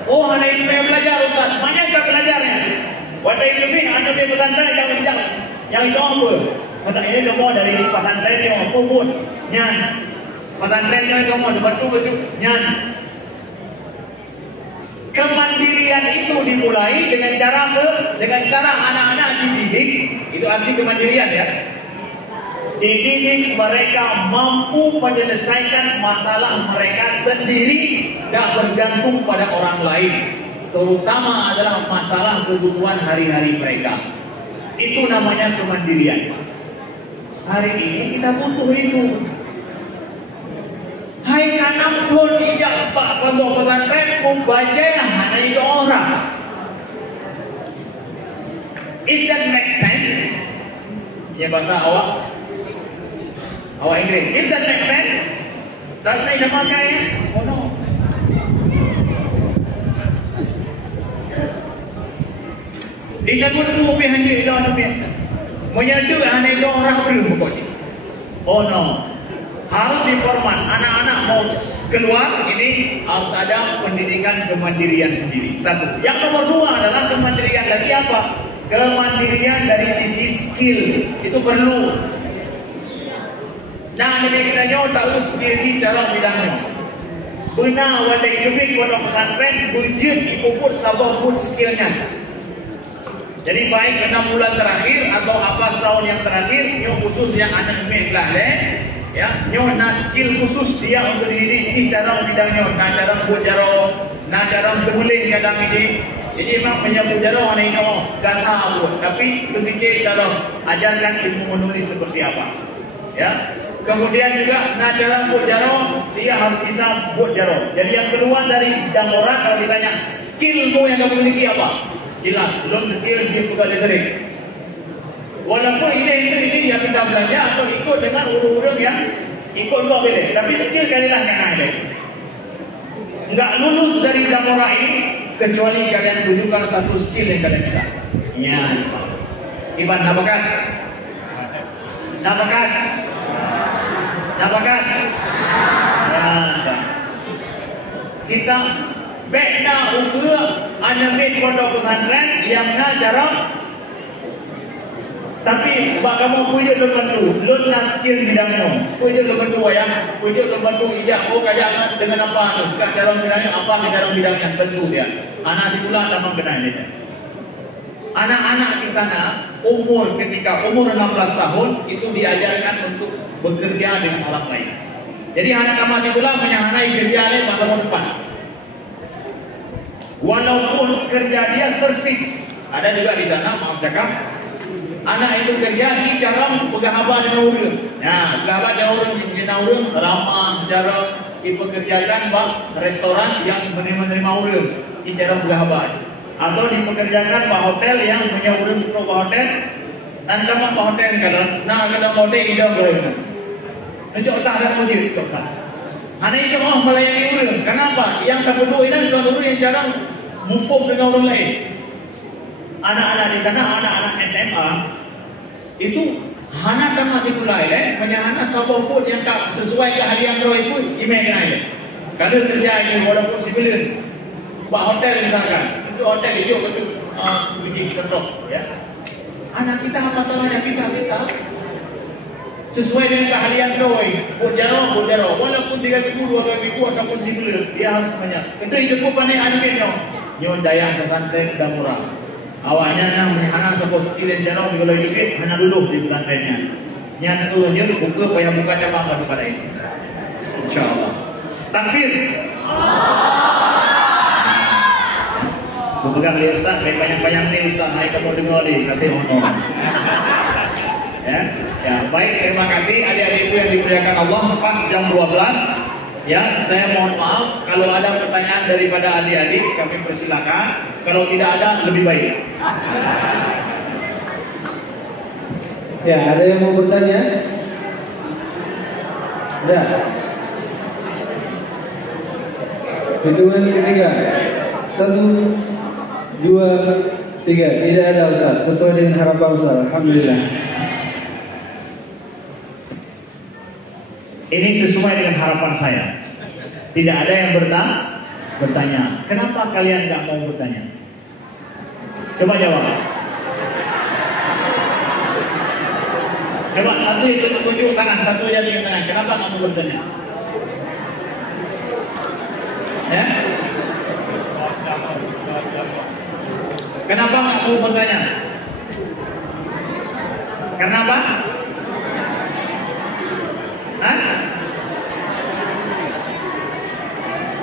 Oh, anak itu yang belajar Ustaz, banyakkah belajarnya? Wadah lebih anak dia pesantren yang itu apa? Kata ini kamu dari pesantren yang apa pun nyan. Pesantrennya kamu betul-betul nyan. Kemandirian itu dimulai dengan cara anak-anak dididik. Itu arti kemandirian ya. Dididik mereka mampu menyelesaikan masalah mereka sendiri, tidak bergantung pada orang lain. Terutama adalah masalah kebutuhan hari-hari mereka. Itu namanya kemandirian. Hari ini kita butuh itu. Hai kanam pun ijak pak pondok pesantren membaca hanya itu orang. Is that make sense? Ya bahasa awak Inggris. Is that make sense? Dan ini pakai ya? Oh no. Dia pun buat hanya itu orang ni. Menyatu hanya itu orang belum pokoknya. Oh no. Harus diformat. Anak-anak mau keluar ini harus ada pendidikan kemandirian sendiri. Satu. Yang nomor 2 adalah kemandirian lagi apa? Kemandirian dari sisi skill itu perlu. Nah, jadi kita nyawa tahu skill cara bidangnya. Benar wadah lebih pondok pesantren bujut ikut sabah pun skillnya. Jadi baik 6 bulan terakhir atau apa setahun yang terakhir, nyo khusus yang anak melah ya, nyo skill khusus dia untuk dididik cara bidangnya, cara buat jaro, cara berulih kadang ini. Jadi memang menyebut jaro anak ini gak tahu, tapi berfikir kalau ajarkan ilmu menulis seperti apa, ya. Kemudian juga cara buat jaro dia harus bisa buat jaro. Jadi yang keluar dari Damora kalau ditanya skillmu yang kamu miliki apa? Jelas, belum terkira dia buka letering. Walaupun ini yang kita belajar atau ikut dengan urut-urut yang ikut kok boleh. Tapi skill kalian kan ada. Enggak lulus dari Damora ini kecuali kalian tunjukkan satu skill yang kalian bisa. Ya. Iban nabakan. Nabakan. Nabakan. Kita Beda ukur anamin pondok pesantren yang cara tapi kamu pujuk lembantu, lun naskin bidangmu, pujuk lembantu ayam, pujuk lembantu ijak, kajangan dengan apa tu, cara bidangnya apa, cara bidangnya tentu dia. Anak sekolah nama kenal dia. Anak-anak di sana ketika umur 16 tahun itu diajarkan untuk bekerja dengan orang lain. Jadi anak kamu sekolah menyanai kerja lain pada tahun depan. Walaupun kerja dia servis, ada juga di sana maaf cakap. Anak itu kerja di cara pegawai dengan orang. Nah, pegawai dengan orang ramah cara dipekerjakan bang restoran yang menerima orang di cara pegawai. Atau dipekerjakan bang hotel yang punya orang untuk hotel. Dan kamu bang hotel kalau kalau hotel idam berapa? Nanti tak ada mujib coklat. Anak itu mau melayani orang. Kenapa? Yang tak berdua ini sudah orang yang cara move dengan orang lain. Anak-anak di sana, anak-anak SMA itu anak kan mati mulai punya anak sabun pun yang tak sesuai keahlian roh itu email kena kalau kerja ini walaupun sibilan buat hotel misalkan itu hotel itu betul biji ketok ya anak kita masalahnya bisa sesuai dengan keahlian roh buat jaro walaupun 3 minggu 2 minggu ataupun sibilan dia harus banyak itu hidup pandai animenya nyon daya pesantren dan murah. Awalnya anak support skill yang jarang kalau hidup hanya dulu di pesantrennya. Yang itu dia buka payah buka cabang pada ini. Insyaallah. Takbir. Pegang dia Ustaz, banyak-banyak nih Ustaz, naik kamu dengar nih, kata orang. Ya, baik terima kasih adik-adik itu yang dimuliakan Allah pas jam 12. Ya, saya mohon maaf kalau ada pertanyaan daripada adik-adik kami persilakan. Kalau tidak ada lebih baik. Ya, ada yang mau bertanya? Ada. Hitungan ketiga. 1, 2, 3. Tidak ada Ustaz. Sesuai dengan harapan Ustaz. Alhamdulillah. Ini sesuai dengan harapan saya. Tidak ada yang bertanya. Kenapa kalian nggak mau bertanya? Coba jawab. Coba satu itu tunjuk tangan, satu yang tunjuk tangan. Kenapa nggak mau bertanya? Ya? Kenapa nggak mau bertanya? Kenapa? Hah?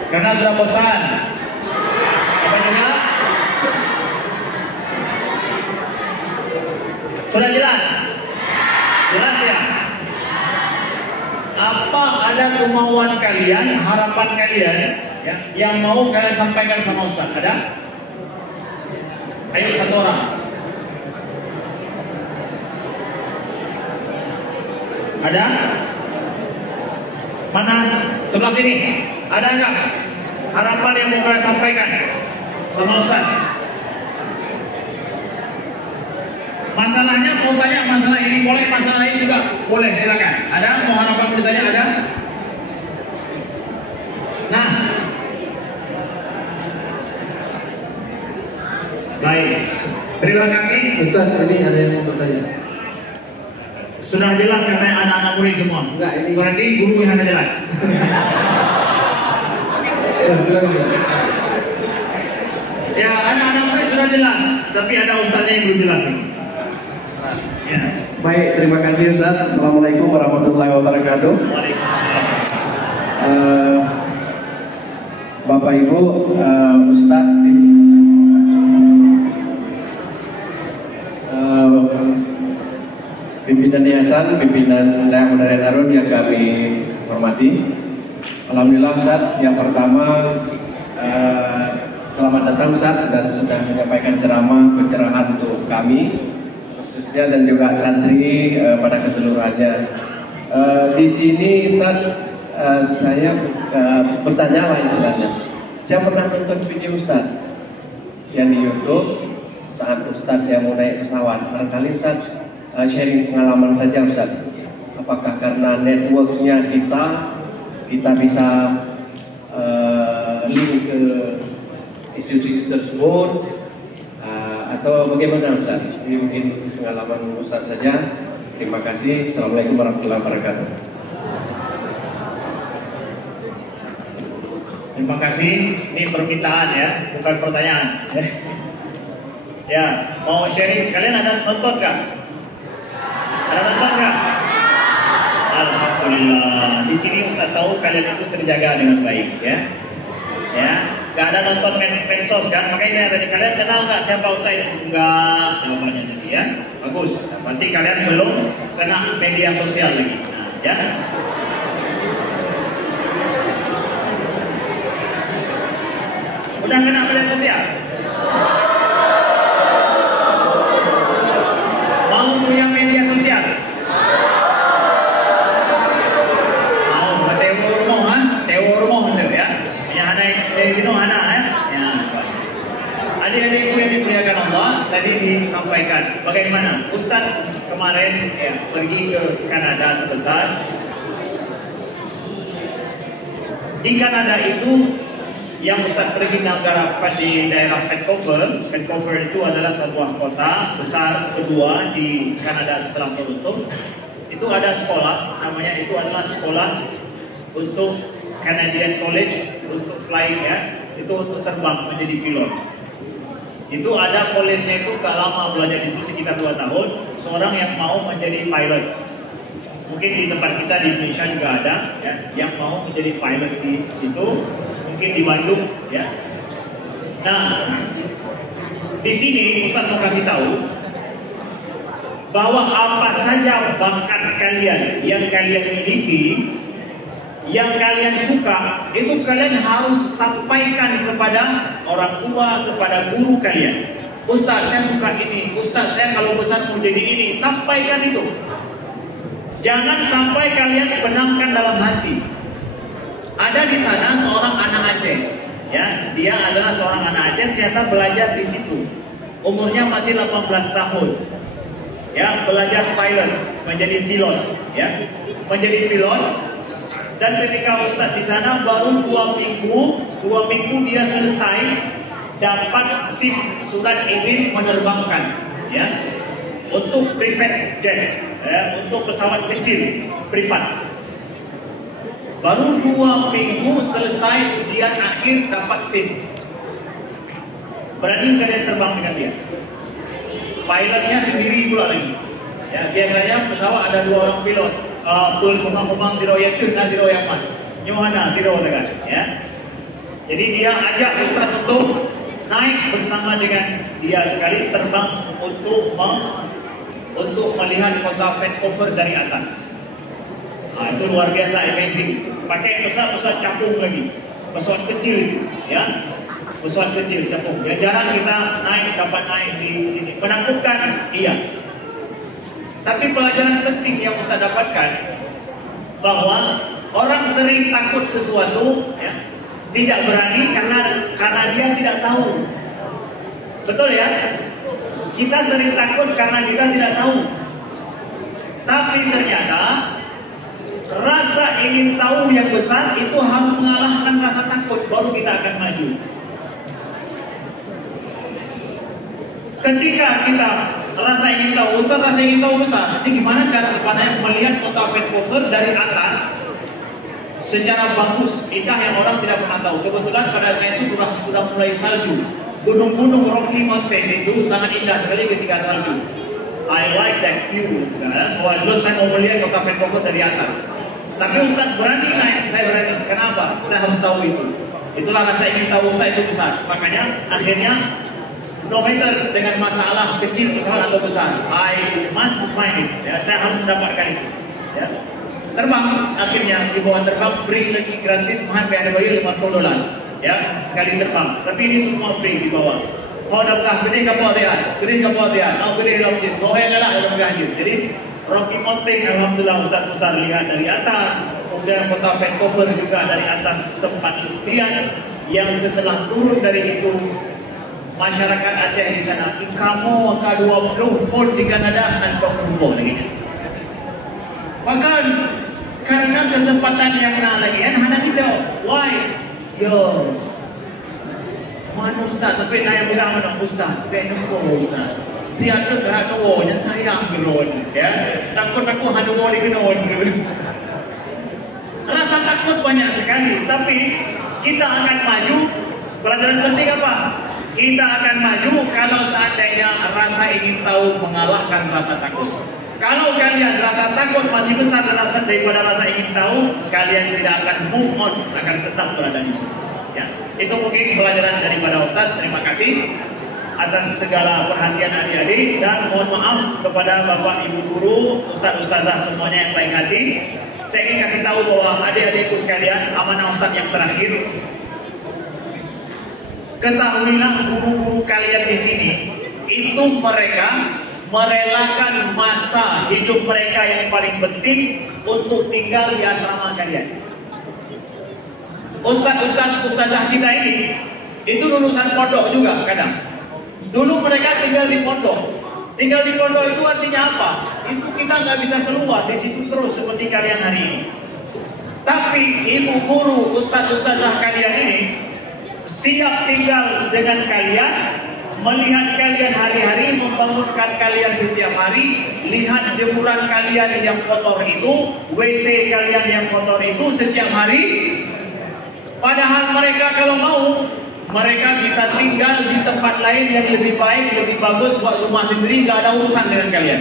Karena sudah bosan. Apa juga? Sudah jelas? Jelas ya? Apa ada kemauan kalian, harapan kalian ya, yang mau kalian sampaikan sama Ustaz? Ada? Ayo satu orang. Ada? Mana? Sebelah sini. Ada enggak harapan yang mau kalian sampaikan sama Ustaz? Masalahnya mau tanya masalah ini boleh, masalah ini juga boleh, silakan. Ada mau harapan bertanya? Ada? Nah, baik. Terima kasih. Ustaz, ini ada yang mau bertanya. Sudah jelas katanya anak-anak murid semua. Enggak, ini berarti guru yang ada jelas. Ya, anak-anak murid sudah jelas, tapi ada ustaznya yang belum jelas. Ya. Baik, terima kasih Ustaz. Assalamualaikum warahmatullahi wabarakatuh. Waalaikumsalam. Bapak Ibu, Ustaz, pimpinan yayasan, pimpinan Dayak Modern Harun yang kami hormati. Alhamdulillah Ustaz, yang pertama selamat datang Ustaz dan sudah menyampaikan pencerahan untuk kami khususnya dan juga santri pada keseluruhannya. Di sini Ustaz, saya bertanya lah istilahnya. Saya pernah nonton video Ustaz yang di YouTube saat Ustaz yang mau naik pesawat. Barangkali Ustaz sharing pengalaman saja Ustaz. Apakah karena networknya kita bisa link ke isu-isu tersebut atau bagaimana Ustaz? Ini mungkin pengalaman Ustaz saja. Terima kasih. Assalamualaikum warahmatullahi wabarakatuh. Terima kasih. Ini permintaan ya, bukan pertanyaan. Ya, mau sharing? Kalian ada nonton nggak? Ada nonton nggak? Alhamdulillah. Di sini Ustaz tahu kalian itu terjaga dengan baik ya. Ya, nggak ada nonton medsos kan? Makanya tadi kalian kenal nggak siapa Ustaz itu? Enggak, jawabannya tadi ya. Bagus. Berarti kalian belum kena media sosial lagi. Nah, ya. Udah kena media sosial? Mau punya media sosial? Mau Tewo Romo ha? Tewo Romo bener ya? Yang ada itu anak ya. Adik-adikku yang dimuliakan Allah, tadi disampaikan bagaimana Ustaz kemarin ya pergi ke Kanada sebentar. Di Kanada itu yang Ustaz pergi di daerah Vancouver. Vancouver itu adalah sebuah kota besar kedua di Kanada setelah Toronto. Itu ada sekolah, namanya itu adalah sekolah untuk Canadian College untuk flying ya. Itu untuk terbang menjadi pilot. Itu ada college-nya itu gak lama belajar di situ sekitar 2 tahun. Seorang yang mau menjadi pilot. Mungkin di tempat kita di Indonesia juga ada ya, yang mau menjadi pilot di situ. Mungkin di Bandung ya. Nah, di sini Ustaz mau kasih tahu bahwa apa saja bakat kalian yang kalian miliki, yang kalian suka, itu kalian harus sampaikan kepada orang tua, kepada guru kalian. Ustaz, saya suka ini. Ustaz, saya kalau besar mau jadi ini. Sampaikan itu. Jangan sampai kalian benamkan dalam hati. Ada di sana seorang anak Aceh, ya, dia adalah seorang anak Aceh, ternyata belajar di situ. Umurnya masih 18 tahun, ya, belajar pilot, menjadi pilot, ya, menjadi pilot. Dan ketika Ustaz di sana baru 2 minggu dia selesai dapat SIM, surat izin menerbangkan, ya, untuk private jet, ya, untuk pesawat kecil privat. Baru 2 minggu selesai ujian akhir dapat SIM. Berani kalian terbang dengan dia? Pilotnya sendiri pula lagi. Ya, biasanya pesawat ada 2 orang pilot. Pemang-pemang di royal na di royal man. Yohana di royal ya. Jadi dia ajak Ustaz untuk naik bersama dengan dia sekali terbang untuk melihat kota Vancouver dari atas. Nah, itu luar biasa amazing. Pakai pesawat capung lagi, pesawat kecil, ya, pesawat kecil capung. Ya jarang kita dapat naik di sini. Menakutkan, iya. Tapi pelajaran penting yang Ustaz dapatkan bahwa orang sering takut sesuatu, ya, tidak berani karena dia tidak tahu. Betul ya? Kita sering takut karena kita tidak tahu. Tapi ternyata rasa ingin tahu yang besar itu harus mengalahkan rasa takut, baru kita akan maju. Ketika kita rasa ingin tahu, Ustaz rasa ingin tahu besar, ini gimana cara kepada melihat kota Vancouver dari atas secara bagus, indah yang orang tidak pernah tahu. Kebetulan pada saya itu sudah mulai salju. Gunung-gunung Rocky Mountain itu sangat indah sekali ketika salju. I like that view. Dulu saya mau melihat kota Vancouver dari atas. Tapi Ustaz berani naik, saya berani. Kenapa? Saya harus tahu itu. Itulah rasa ingin tahu Ustaz itu besar. Makanya akhirnya no matter dengan masalah kecil, pesawat atau besar, I must find it. Ya, saya harus mendapatkan itu. Ya. Terbang, akhirnya di bawah terbang free lagi, gratis, mahal bayar bayu $50. Ya, sekali terbang. Tapi ini semua free di bawah. Mau datang, gede kapal dia, mau gede laut, mau lah dalam ganjil. Jadi Rocky Mountain, alhamdulillah Ustaz putar lihat dari atas. Kemudian kota Vancouver juga dari atas sempat lihat. Yang setelah turun dari itu, masyarakat Aceh di sana, kamu K20 pun di Kanada dan berkumpul lagi. Bahkan karena kesempatan yang lagi kan hanya hijau, why? Yo, Mana Ustaz? Tapi saya bilang mana Ustaz? Saya nunggu Ustaz. Siapa dah nunggu? Yang sayang gerun. Ya, takut nunggu di gerun. Rasa takut banyak sekali. Tapi kita akan maju. Pelajaran penting apa? Kita akan maju kalau seandainya rasa ingin tahu mengalahkan rasa takut. Kalau kalian rasa takut masih besar daripada rasa ingin tahu, kalian tidak akan move on, akan tetap berada di sini. Ya, itu mungkin pelajaran daripada Ustadz. Terima kasih atas segala perhatian adik-adik dan mohon maaf kepada bapak ibu guru, ustadz-ustazah semuanya yang baik hati. Saya ingin kasih tahu bahwa adik-adikku sekalian, amanah Ustadz yang terakhir. Ketahuilah guru-guru kalian di sini itu mereka merelakan masa hidup mereka yang paling penting untuk tinggal di asrama kalian. Ustazah kita ini itu lulusan pondok juga kadang. Dulu mereka tinggal di pondok. Tinggal di pondok itu artinya apa? Itu kita nggak bisa keluar di situ terus seperti kalian hari ini. Tapi ibu guru, ustazah kalian ini siap tinggal dengan kalian, melihat kalian hari-hari, membangunkan kalian setiap hari, lihat jemuran kalian yang kotor itu, WC kalian yang kotor itu setiap hari. Padahal mereka kalau mau, mereka bisa tinggal di tempat lain yang lebih baik, lebih bagus buat rumah sendiri, nggak ada urusan dengan kalian.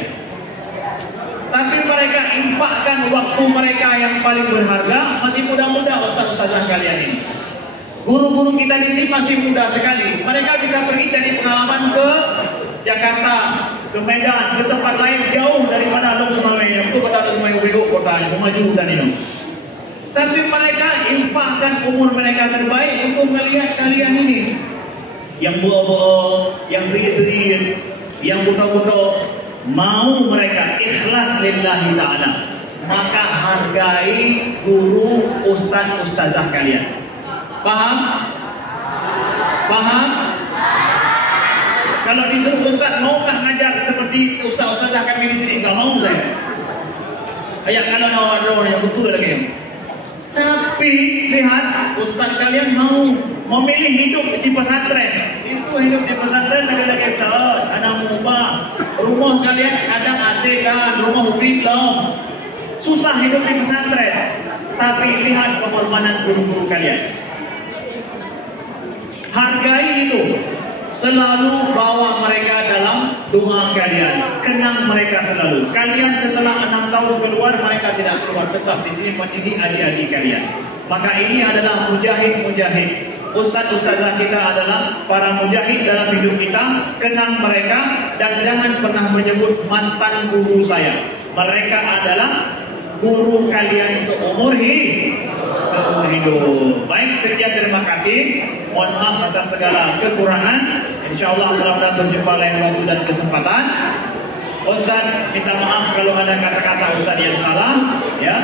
Tapi mereka infakkan waktu mereka yang paling berharga, masih muda-muda ustaz-ustazah kalian ini. Guru-guru kita di sini masih muda sekali. Mereka bisa pergi dari pengalaman ke Jakarta, ke Medan, ke tempat lain jauh daripada Long Semawai. Itu kota Semawai kotanya, maju dan ini. Tapi mereka infakkan umur mereka terbaik untuk melihat kalian ini. Yang buah-buah, yang teriak-teriak, yang buta-buta. Mau mereka ikhlas lillahi ta'ala. Maka hargai guru, ustaz-ustazah kalian. Paham? Paham? Kalau disuruh ustaz, maukah ngajar seperti ustaz-ustazah kami di sini? Enggak mau saya. Ayat kalau ada yang betul lagi. Tapi lihat, ustaz kalian mau memilih hidup di pesantren. Itu hidup di pesantren lagi-lagi tak ada mubah. Rumah kalian kadang AC kan, rumah belum. Susah hidup di pesantren. Tapi lihat pengorbanan guru-guru kalian. Hargai itu. Selalu bawa mereka dalam doa kalian. Kenang mereka selalu. Kalian setelah 6 tahun keluar, mereka tidak keluar. Tetap di sini mendidik adik-adik kalian. Maka ini adalah mujahid-mujahid. Ustaz-ustazah kita adalah para mujahid dalam hidup kita. Kenang mereka dan jangan pernah menyebut mantan guru saya. Mereka adalah guru kalian seumur hidup. Baik, sekian terima kasih. Mohon maaf atas segala kekurangan. InsyaAllah mudah-mudahan berjumpa lain waktu dan kesempatan. Ustaz minta maaf kalau ada kata-kata Ustaz yang salah. Ya.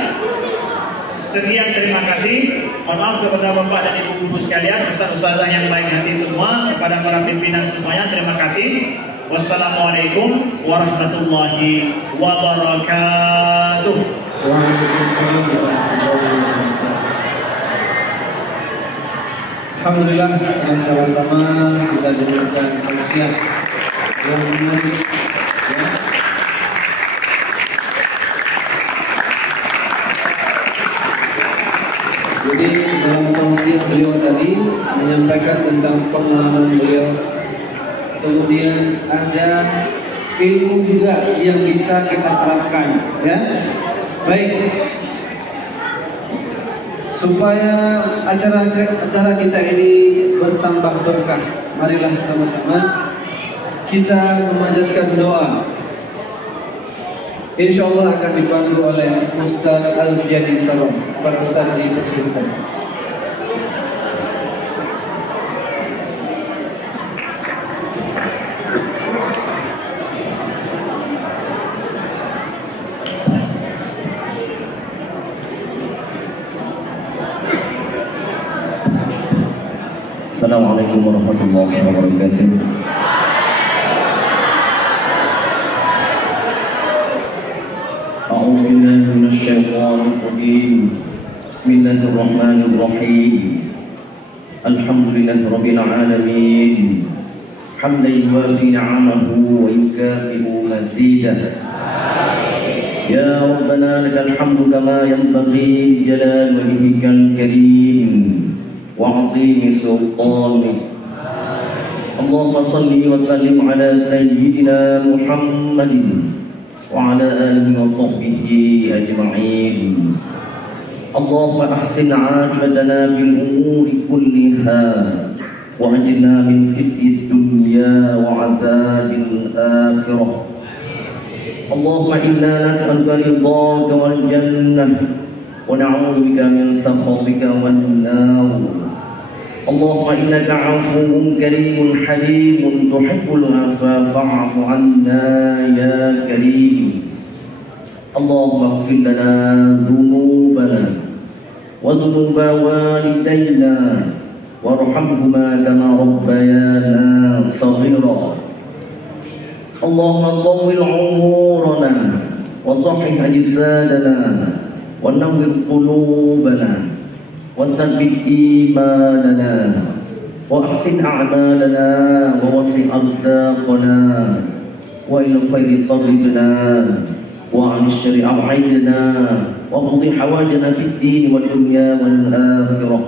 Sekian terima kasih. Mohon maaf kepada Bapak dan Ibu guru sekalian, Ustaz-ustazah yang baik hati semua, kepada para pimpinan semuanya terima kasih. Wassalamualaikum warahmatullahi wabarakatuh. Waalaikumsalam warahmatullahi wabarakatuh. Alhamdulillah, dengan sama-sama kita diberikan tausiah yang menarik, ya. Jadi dalam tausiah beliau tadi menyampaikan tentang pengalaman beliau, kemudian ada ilmu juga yang bisa kita terapkan, ya. Baik. Supaya acara kita ini bertambah berkah, marilah sama-sama kita memanjatkan doa. InsyaAllah akan dibantu oleh Ustaz Alfiyadi Salam. Para Ustaz dipersilakan. Assalamualaikum warahmatullahi wabarakatuh. A'udzu billahi minasyaitonir rajim. Bismillahirrahmanirrahim. Alhamdulillah Rabbil Alamin. Hamdan yuwafi ni'amahu wa yukafi'u mazidah. Ya Rabbana lakal hamdu kama yanbaghi jalal wajhikal karim wa 'azimi sultanik. Allahumma salli wa sallim ala sayyidina Muhammadin wa ala alihi wa sahbihi ajma'in. Allahumma ahsin 'aqibatana bil umuri kulliha wa ajirna min khizyid dunya wa 'adzabil akhirah. Allahumma inna nas'aluka ridhaka wal jannah wa na'udzu bika min sakhatika wan nar. Allahumma innaka 'afuwwun karimun halimun tuhibbul 'afwa fa'fu 'anna ya karim. Allahumma ighfir lana dhunubana wa dhunuba walidayna warhamhuma kama rabbayana shaghira. Allahumma tawwil umurana wa sahih ajsadana wa nawwir qulubana wa thabbit imanana wa ahsin a'malana wa wasi' arzaqana wa ila khayri qaribna wa 'an syarri ab'idna wa qdi hawajana fid din wal dunya wal akhirah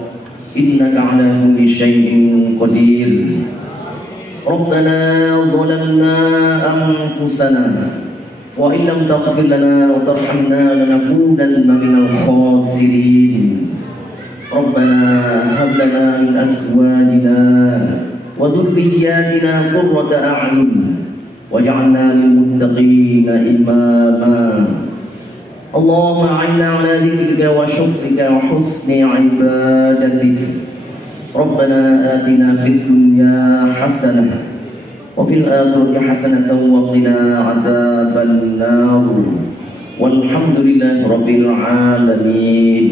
innaka 'ala kulli syai'in qadir. ربنا ظلمنا أنفسنا وإن لم تغفر لنا وترحمنا لنكونن من الخاسرين. ربنا هب لنا من أزواجنا وذرياتنا قرة أعين واجعلنا للمتقين إماما. اللهم أعنا على ذكرك وشكرك وحسن عبادتك. ربنا آتنا في الدنيا حسنة وفي الآخرة حسنة وقنا عذاب النار. والحمد لله رب العالمين.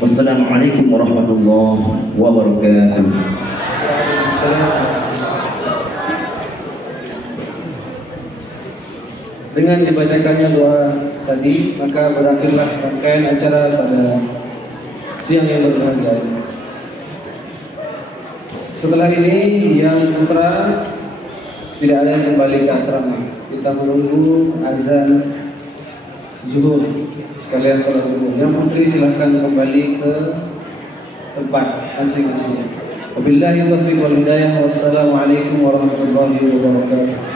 والسلام عليكم ورحمة الله وبركاته. Dengan dibacakannya doa tadi, maka berakhirlah rangkaian acara pada siang yang berbahagia ini. Setelah ini yang putra tidak ada yang kembali ke asrama. Kita menunggu azan zuhur, sekalian salat zuhur. Yang putri silahkan kembali ke tempat masing-masing. Wabillahi taufiq wal hidayah. Wassalamualaikum warahmatullahi wabarakatuh.